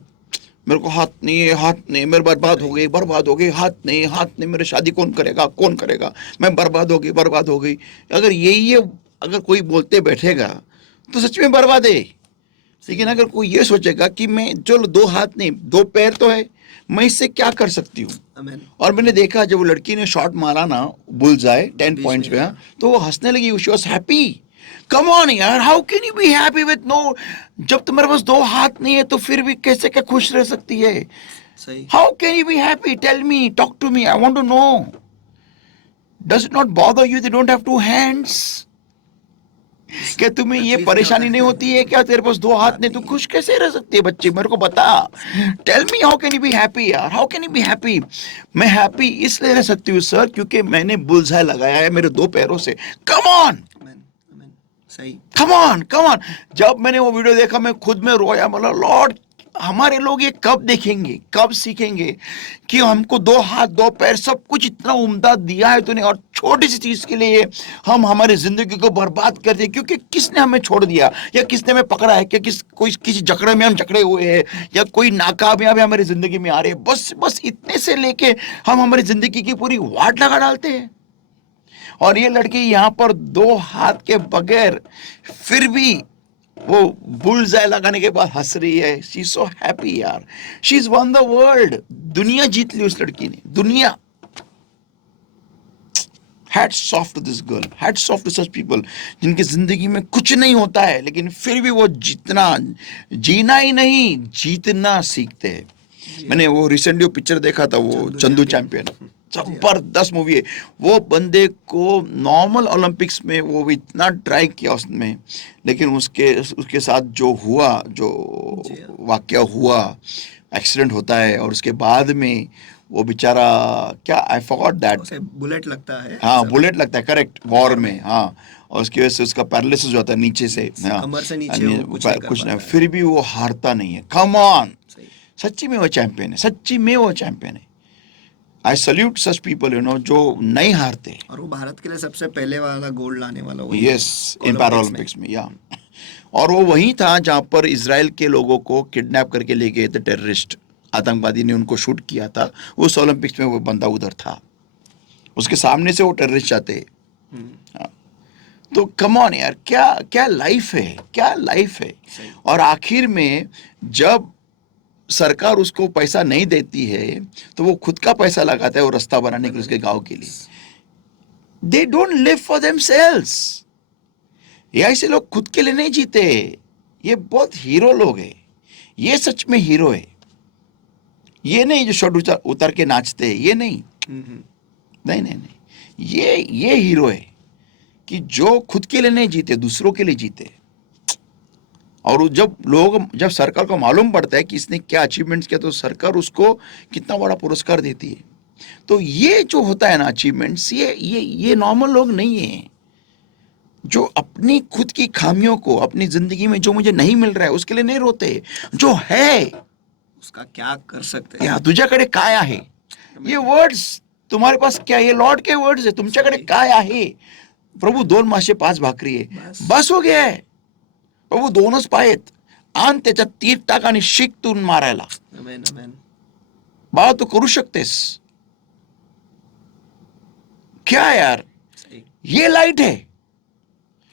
मेरे को हाथ नहीं है, हाथ नहीं, मेरे बर्बाद हो गई, हाथ नहीं, मेरे शादी कौन करेगा, मैं बर्बाद हो गई, अगर यही अगर कोई बोलते बैठेगा तो सच में बर्बाद है। लेकिन अगर कोई ये सोचेगा कि मैं, चलो 2 हाथ नहीं 2 पैर तो है, मैं इससे क्या कर सकती हूँ। और मैंने देखा जब वो लड़की ने शॉट मारा ना, बुल्सआई 10 पॉइंट्स पे, तो वो हंसने लगी, she was happy. Come on यार, how can you be happy with no, जब तुम्हारे पास 2 हाथ नहीं है तो फिर भी कैसे क्या खुश रह सकती है। How can you be happy, tell me, talk to me, I want to know. Does it not bother you, they don't have 2 hands? क्या तुम्हें ये परेशानी नहीं होती है क्या तेरे पास 2 हाथ नहीं, तू खुश कैसे रह सकती है? बच्चे, मेरे को बता, tell me, how can you be happy यार, how can you be happy? मैं हैप्पी इसलिए रह सकती हूँ सर, क्योंकि मैंने बुल्सआई लगाया है मेरे 2 पैरों से। कम ऑन, सही, कम ऑन। जब मैंने वो वीडियो देखा, मैं खुद में रोया, बोला लॉर्ड, हमारे लोग ये कब देखेंगे, कब सीखेंगे कि हमको 2 हाथ 2 पैर सब कुछ इतना उम्दा दिया है तूने, और छोटी सी चीज के लिए हम हमारी जिंदगी को बर्बाद कर दिए, क्योंकि किसने हमें छोड़ दिया, या किसने हमें पकड़ा है, क्या किसी जकड़े में हम जकड़े हुए हैं, या कोई नाकामयाबी हमारी जिंदगी में आ रही है, बस इतने से लेके हम हमारी जिंदगी की पूरी वाट लगा डालते हैं। और ये लड़की यहाँ पर 2 हाथ के बगैर फिर भी वो बुल्सआई लगाने के बाद हंस रही है। शी इज सो हैप्पी यार, she is one the world, दुनिया जीत ली उस लड़की ने, दुनिया। Hats off to this girl, hats off to such people, जिनकी जिंदगी में कुछ नहीं होता है लेकिन फिर भी वो जीना ही नहीं, जीतना सीखते हैं। मैंने वो रिसेंटली पिक्चर देखा था, वो चंदू चैंपियन, जबरदस्त मूवी है। वो बंदे को नॉर्मल ओलंपिक्स में वो इतना ट्राई किया उसने, लेकिन उसके साथ जो हुआ, जो वाकया हुआ, एक्सीडेंट होता है, और उसके बाद में वो बेचारा, क्या, आई फॉरगॉट दैट, बुलेट लगता है, हाँ बुलेट लगता है, करेक्ट, वॉर में, हाँ, और उसकी वजह से उसका पैरालिसिस हो जाता है नीचे से, हाँ, कमर से नीचे कुछ नहीं, फिर भी वो हारता नहीं है। कम ऑन, सच्ची में वो चैंपियन है, सच्ची में वो चैंपियन है। I salute such people, you know, जो नहीं हारते। और वो भारत के लिए सबसे पहले वाला गोल्ड लाने वाला वही, यस, इन पैरालंपिक्स में, या। और वो वही था जहाँ पर इजराइल के लोगों को किडनैप करके ले गए थे टेररिस्ट, आतंकवादी ने उनको शूट किया था, उस ओलंपिक्स में वो बंदा उधर था, उसके सामने से वो टेररिस्ट जाते। तो कम ऑन यार, क्या लाइफ है, क्या लाइफ है। और आखिर में जब सरकार उसको पैसा नहीं देती है तो वो खुद का पैसा लगाता है वो रास्ता बनाने के लिए, उसके गांव के लिए। They don't live for themselves. ये ऐसे लोग खुद के लिए नहीं जीते, ये बहुत हीरो लोग हैं, ये सच में हीरो है। ये नहीं जो शॉर्ट उतर के नाचते हैं, ये नहीं, नहीं नहीं नहीं, ये हीरो है कि जो खुद के लिए नहीं जीते, दूसरों के लिए जीते। और जब सरकार को मालूम पड़ता है कि इसने क्या अचीवमेंट्स किया, तो सरकार उसको कितना बड़ा पुरस्कार देती है। तो ये जो होता है ना अचीवमेंट्स, ये नॉर्मल लोग नहीं है जो अपनी खुद की खामियों को, अपनी जिंदगी में जो मुझे नहीं मिल रहा है उसके लिए नहीं रोते, जो है उसका क्या कर सकते हैं। या तुझ्याकडे काय आहे, ये वर्ड्स तुम्हारे पास क्या, ये लॉर्ड के वर्ड्स है, तुमच्याकडे काय आहे। प्रभू 2 मासे 5 भाकरी आहे, बस हो गया है। प्रभू 2च पायत, आण त्याच्यात 3 टाक आणि शिक तू मारायला। आमेन आमेन। बाबा तू करू शकतेस, क्या यार, ये लाइट है।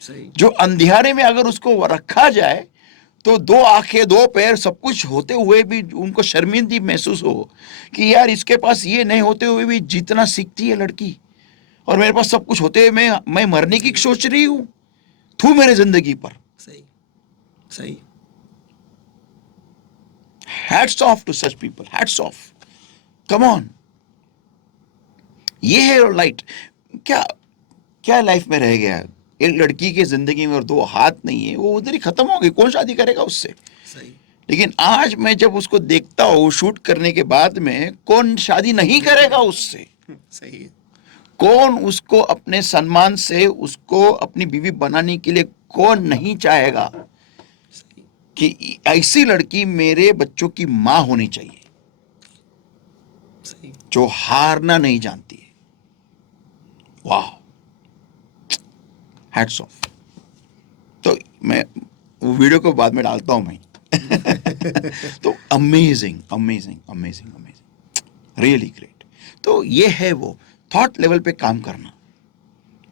सही। जो अंधियारे में अगर उसको रखा जाए तो 2 आंखें 2 पैर सब कुछ होते हुए भी उनको शर्मिंदगी महसूस हो कि यार इसके पास ये नहीं होते हुए भी जितना सीखती है लड़की, और मेरे पास सब कुछ होते हुए मैं मरने की सोच रही हूं, तू मेरे जिंदगी पर। सही सही। Hats off to such people, hats off, come on. ये है लाइट। क्या क्या लाइफ में रह गया, एक लड़की की जिंदगी में और 2 हाथ नहीं है, वो उधर ही खत्म हो गई, कौन शादी करेगा उससे। सही। लेकिन आज मैं जब उसको देखता हूँ शूट करने के बाद में, कौन शादी नहीं करेगा उससे। सही। कौन उसको अपने सम्मान से उसको अपनी बीवी बनाने के लिए कौन नहीं चाहेगा कि ऐसी लड़की मेरे बच्चों की मां होनी चाहिए, सही। जो हारना नहीं जानती है। वाह, हैट्स ऑफ। तो मैं वो वीडियो को बाद में डालता हूं मैं। तो amazing amazing amazing amazing, really great. तो ये है वो थॉट लेवल पे काम करना।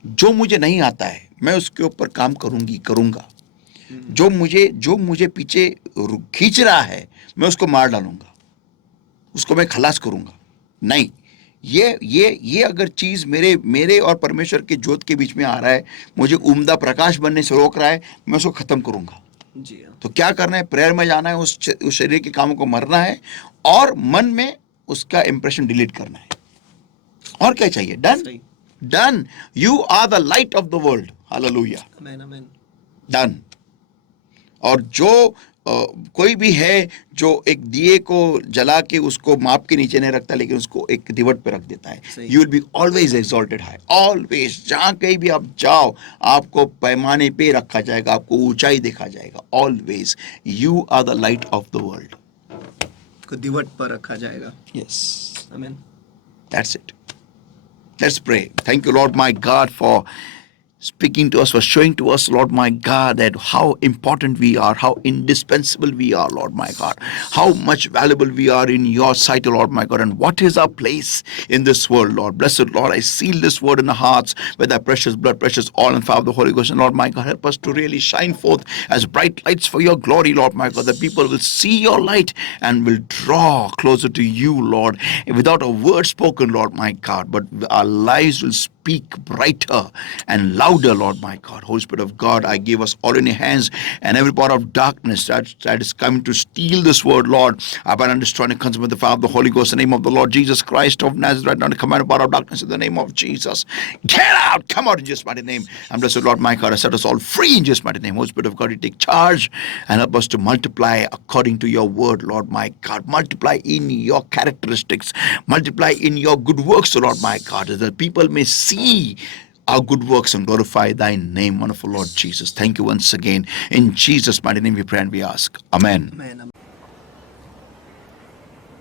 जो मुझे नहीं आता है मैं उसके ऊपर काम करूंगा। जो मुझे पीछे खींच रहा है मैं उसको मार डालूंगा, उसको मैं खलास करूंगा। नहीं, ये अगर चीज मेरे और परमेश्वर के ज्योत के बीच में आ रहा है, मुझे उम्दा प्रकाश बनने से रोक रहा है, मैं उसको खत्म करूंगा। जी हाँ। तो क्या करना है, प्रेयर में जाना है, उस शरीर के कामों को मरना है और मन में उसका इंप्रेशन डिलीट करना है। और क्या चाहिए? Done done. You are the light of the world. हालेलुया। आमेन आमेन। डन। और जो कोई भी है जो एक दिए को जला के उसको माप के नीचे नहीं रखता, लेकिन उसको एक दिवट पे रख देता है, you will be always exalted high. Always, जहां कहीं भी आप जाओ आपको पैमाने पे रखा जाएगा, आपको ऊंचाई देखा जाएगा। Always you are the light of the world, को दिवट पर रखा जाएगा। यस, आमेन। That's it. Let's pray. Thank you, Lord my God, for speaking to us, for showing to us, Lord my God, that how important we are, how indispensable we are, Lord my God, how much valuable we are in your sight, Lord my God, and what is our place in this world, Lord. Blessed Lord, I seal this word in our hearts with thy precious blood, precious oil and fire of the Holy Ghost. And Lord my God, help us to really shine forth as bright lights for your glory, Lord my God, that people will see your light and will draw closer to you, Lord, without a word spoken, Lord my God, but our lives will speak brighter and louder, Lord my God. Holy Spirit of God, I give us all in your hands, and every part of darkness that is coming to steal this word, Lord, I bind and destroy and consume with the fire of the Holy Ghost in the name of the Lord Jesus Christ of Nazareth. Now command part of darkness in the name of Jesus. Get out! Come out in Jesus' mighty name. And blessed Lord my God, I set us all free in Jesus' mighty name. Holy Spirit of God, you take charge and help us to multiply according to your word, Lord my God. Multiply in your characteristics. Multiply in your good works, Lord my God, that people may see our good works and glorify thy name, wonderful Lord Jesus. Thank you once again. In Jesus' mighty name we pray and we ask. Amen. Amen.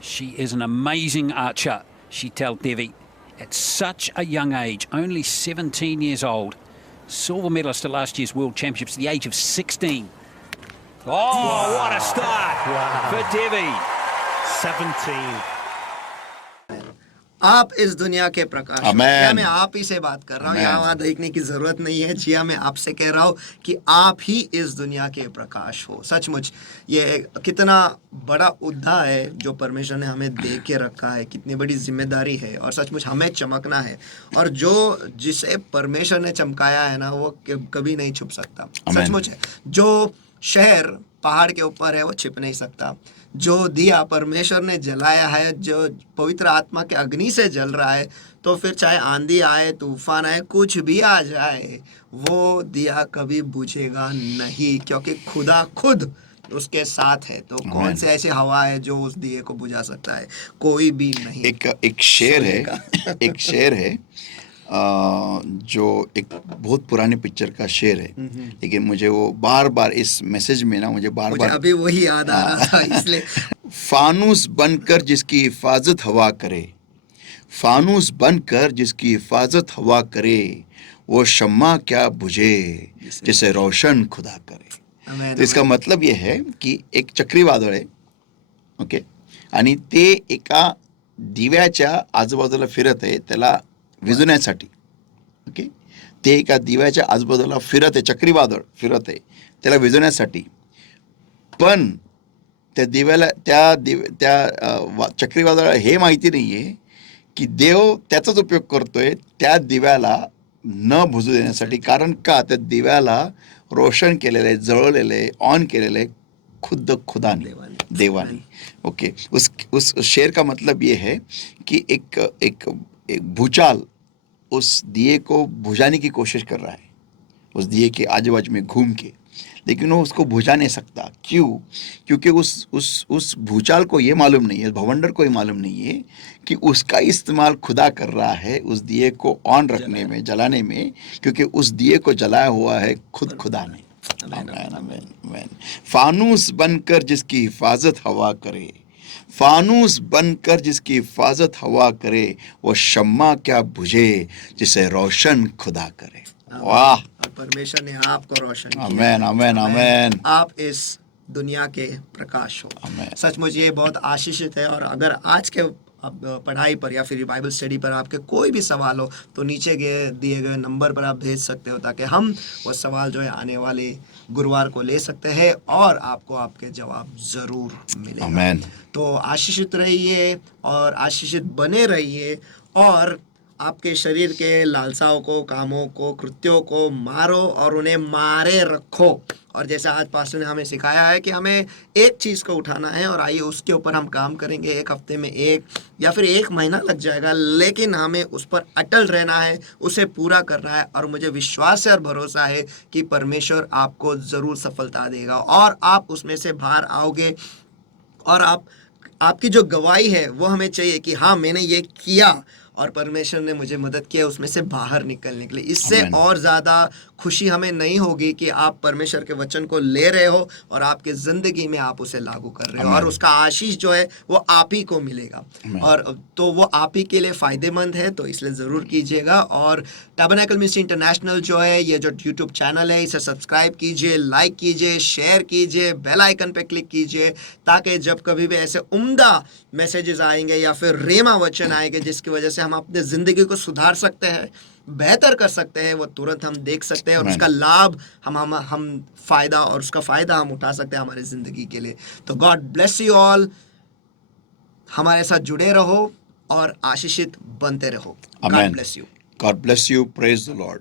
She is an amazing archer, she tells Devi. At such a young age, only 17 years old. Silver medalist at last year's World Championships at the age of 16. Oh, wow. What a start for Devi. 17. आप इस दुनिया के प्रकाश हो। Amen. या मैं आप ही से बात कर रहा हूँ, Amen. यहाँ वहाँ देखने की जरूरत नहीं है। जिया मैं आपसे कह रहा हूँ कि आप ही इस दुनिया के प्रकाश हो। सचमुच ये कितना बड़ा उद्धा है जो परमेश्वर ने हमें दे के रखा है, कितनी बड़ी जिम्मेदारी है, और सचमुच हमें चमकना है। और जो जिसे परमेश्वर ने चमकाया है ना, वो कभी नहीं छुप सकता। Amen. सचमुच है। जो शहर पहाड़ के ऊपर है वो छिप नहीं सकता। जो दिया परमेश्वर ने जलाया है, जो पवित्र आत्मा के अग्नि से जल रहा है, तो फिर चाहे आंधी आए, तूफान आए, कुछ भी आ जाए, वो दिया कभी बुझेगा नहीं, क्योंकि खुदा खुद उसके साथ है। तो कौन से ऐसी हवा है जो उस दिए को बुझा सकता है? कोई भी नहीं। एक शेर है एक शेर है जो एक बहुत पुराने पिक्चर का शेर है, लेकिन मुझे वो बार बार इस मैसेज में ना मुझे बार बार अभी वही याद आ रहा था, इसलिए फानूस बनकर जिसकी हिफाजत हवा करे, फानूस बनकर जिसकी हिफाजत हवा करे, वो शम्मा क्या बुझे जिसे रोशन खुदा करे। तो इसका मतलब ये है कि एक चक्रीवादळ आहे, ओके, आणि ते एका दिव्याच्या आजूबाजूला फिरत आहे त्याला विझवण्यासाठी, ओके, ते एका दिव्याच्या आजूबाजूला फिरत आहे, चक्रीवादळ फिरत आहे त्याला विझवण्यासाठी, पण त्या दिव्याला त्या चक्रीवादळाला हे माहिती नाही आहे की देव त्याचाच उपयोग करतोय त्या दिव्याला न बुझू देण्यासाठी, कारण का त्या दिव्याला रोशन केलेलं आहे, जळवलेलं आहे, ऑन केलेलं आहे खुद खुदाने, देवाने। ओके, उस शेर का मतलब ये है कि एक भूचाल उस दिए को बुझाने की कोशिश कर रहा है, उस दिए के आजू बाजू में घूम के, लेकिन वो उसको बुझा नहीं सकता। क्यों? क्योंकि उस भूचाल को ये मालूम नहीं है, भवंडर को ये मालूम नहीं है कि उसका इस्तेमाल खुदा कर रहा है उस दिए को ऑन रखने में, जलाने में, क्योंकि उस दिए को जलाया हुआ है खुद खुदा ने। आमीन, आमीन, आमीन। फानूस बनकर जिसकी हिफाजत हवा करे, फानूस बनकर जिसकी हिफाजत हवा करे, वो शम्मा क्या बुझे जिसे रोशन खुदा करे। वाह, परमेश्वर ने आपको रोशन किया। आमेन, आमेन, आमेन। आप इस दुनिया के प्रकाश हो। आमेन। सचमुच ये बहुत आशीषित है। और अगर आज के अब पढ़ाई पर या फिर बाइबल स्टडी पर आपके कोई भी सवाल हो, तो नीचे दिए गए नंबर पर आप भेज सकते हो, ताकि हम वो सवाल जो है आने वाले गुरुवार को ले सकते हैं और आपको आपके जवाब ज़रूर मिलेगा। आमेन। तो आशीषित रहिए और आशीषित बने रहिए, और आपके शरीर के लालसाओं को, कामों को, कृत्यों को मारो और उन्हें मारे रखो। और जैसा आज पास्टर ने हमें सिखाया है कि हमें एक चीज़ को उठाना है, और आइए उसके ऊपर हम काम करेंगे। एक हफ्ते में एक या फिर एक महीना लग जाएगा, लेकिन हमें उस पर अटल रहना है, उसे पूरा करना है। और मुझे विश्वास है और भरोसा है कि परमेश्वर आपको ज़रूर सफलता देगा और आप उसमें से बाहर आओगे। और आपकी जो गवाही है वो हमें चाहिए कि हाँ, मैंने ये किया और परमेश्वर ने मुझे मदद किया उसमें से बाहर निकलने के लिए। इससे और ज़्यादा खुशी हमें नहीं होगी कि आप परमेश्वर के वचन को ले रहे हो और आपके ज़िंदगी में आप उसे लागू कर रहे हो, और उसका आशीष जो है वो आप ही को मिलेगा। और तो वो आप ही के लिए फ़ायदेमंद है, तो इसलिए ज़रूर कीजिएगा। और टैबरनेकल मिनिस्ट्री इंटरनेशनल जो है, ये जो यूट्यूब चैनल है, इसे सब्सक्राइब कीजिए, लाइक कीजिए, शेयर कीजिए, बेल आइकन पे क्लिक कीजिए, ताकि जब कभी भी ऐसे उम्दा मैसेजेस आएंगे या फिर रेमा वचन आएंगे जिसकी वजह से हम अपने ज़िंदगी को सुधार सकते हैं, बेहतर कर सकते हैं, वो तुरंत हम देख सकते हैं और उसका लाभ हम फ़ायदा और उसका फ़ायदा हम उठा सकते हैं हमारी ज़िंदगी के लिए। तो गॉड ब्लेस यू ऑल। हमारे साथ जुड़े रहो और आशीषित बनते रहो। God bless you. God bless you. Praise the Lord.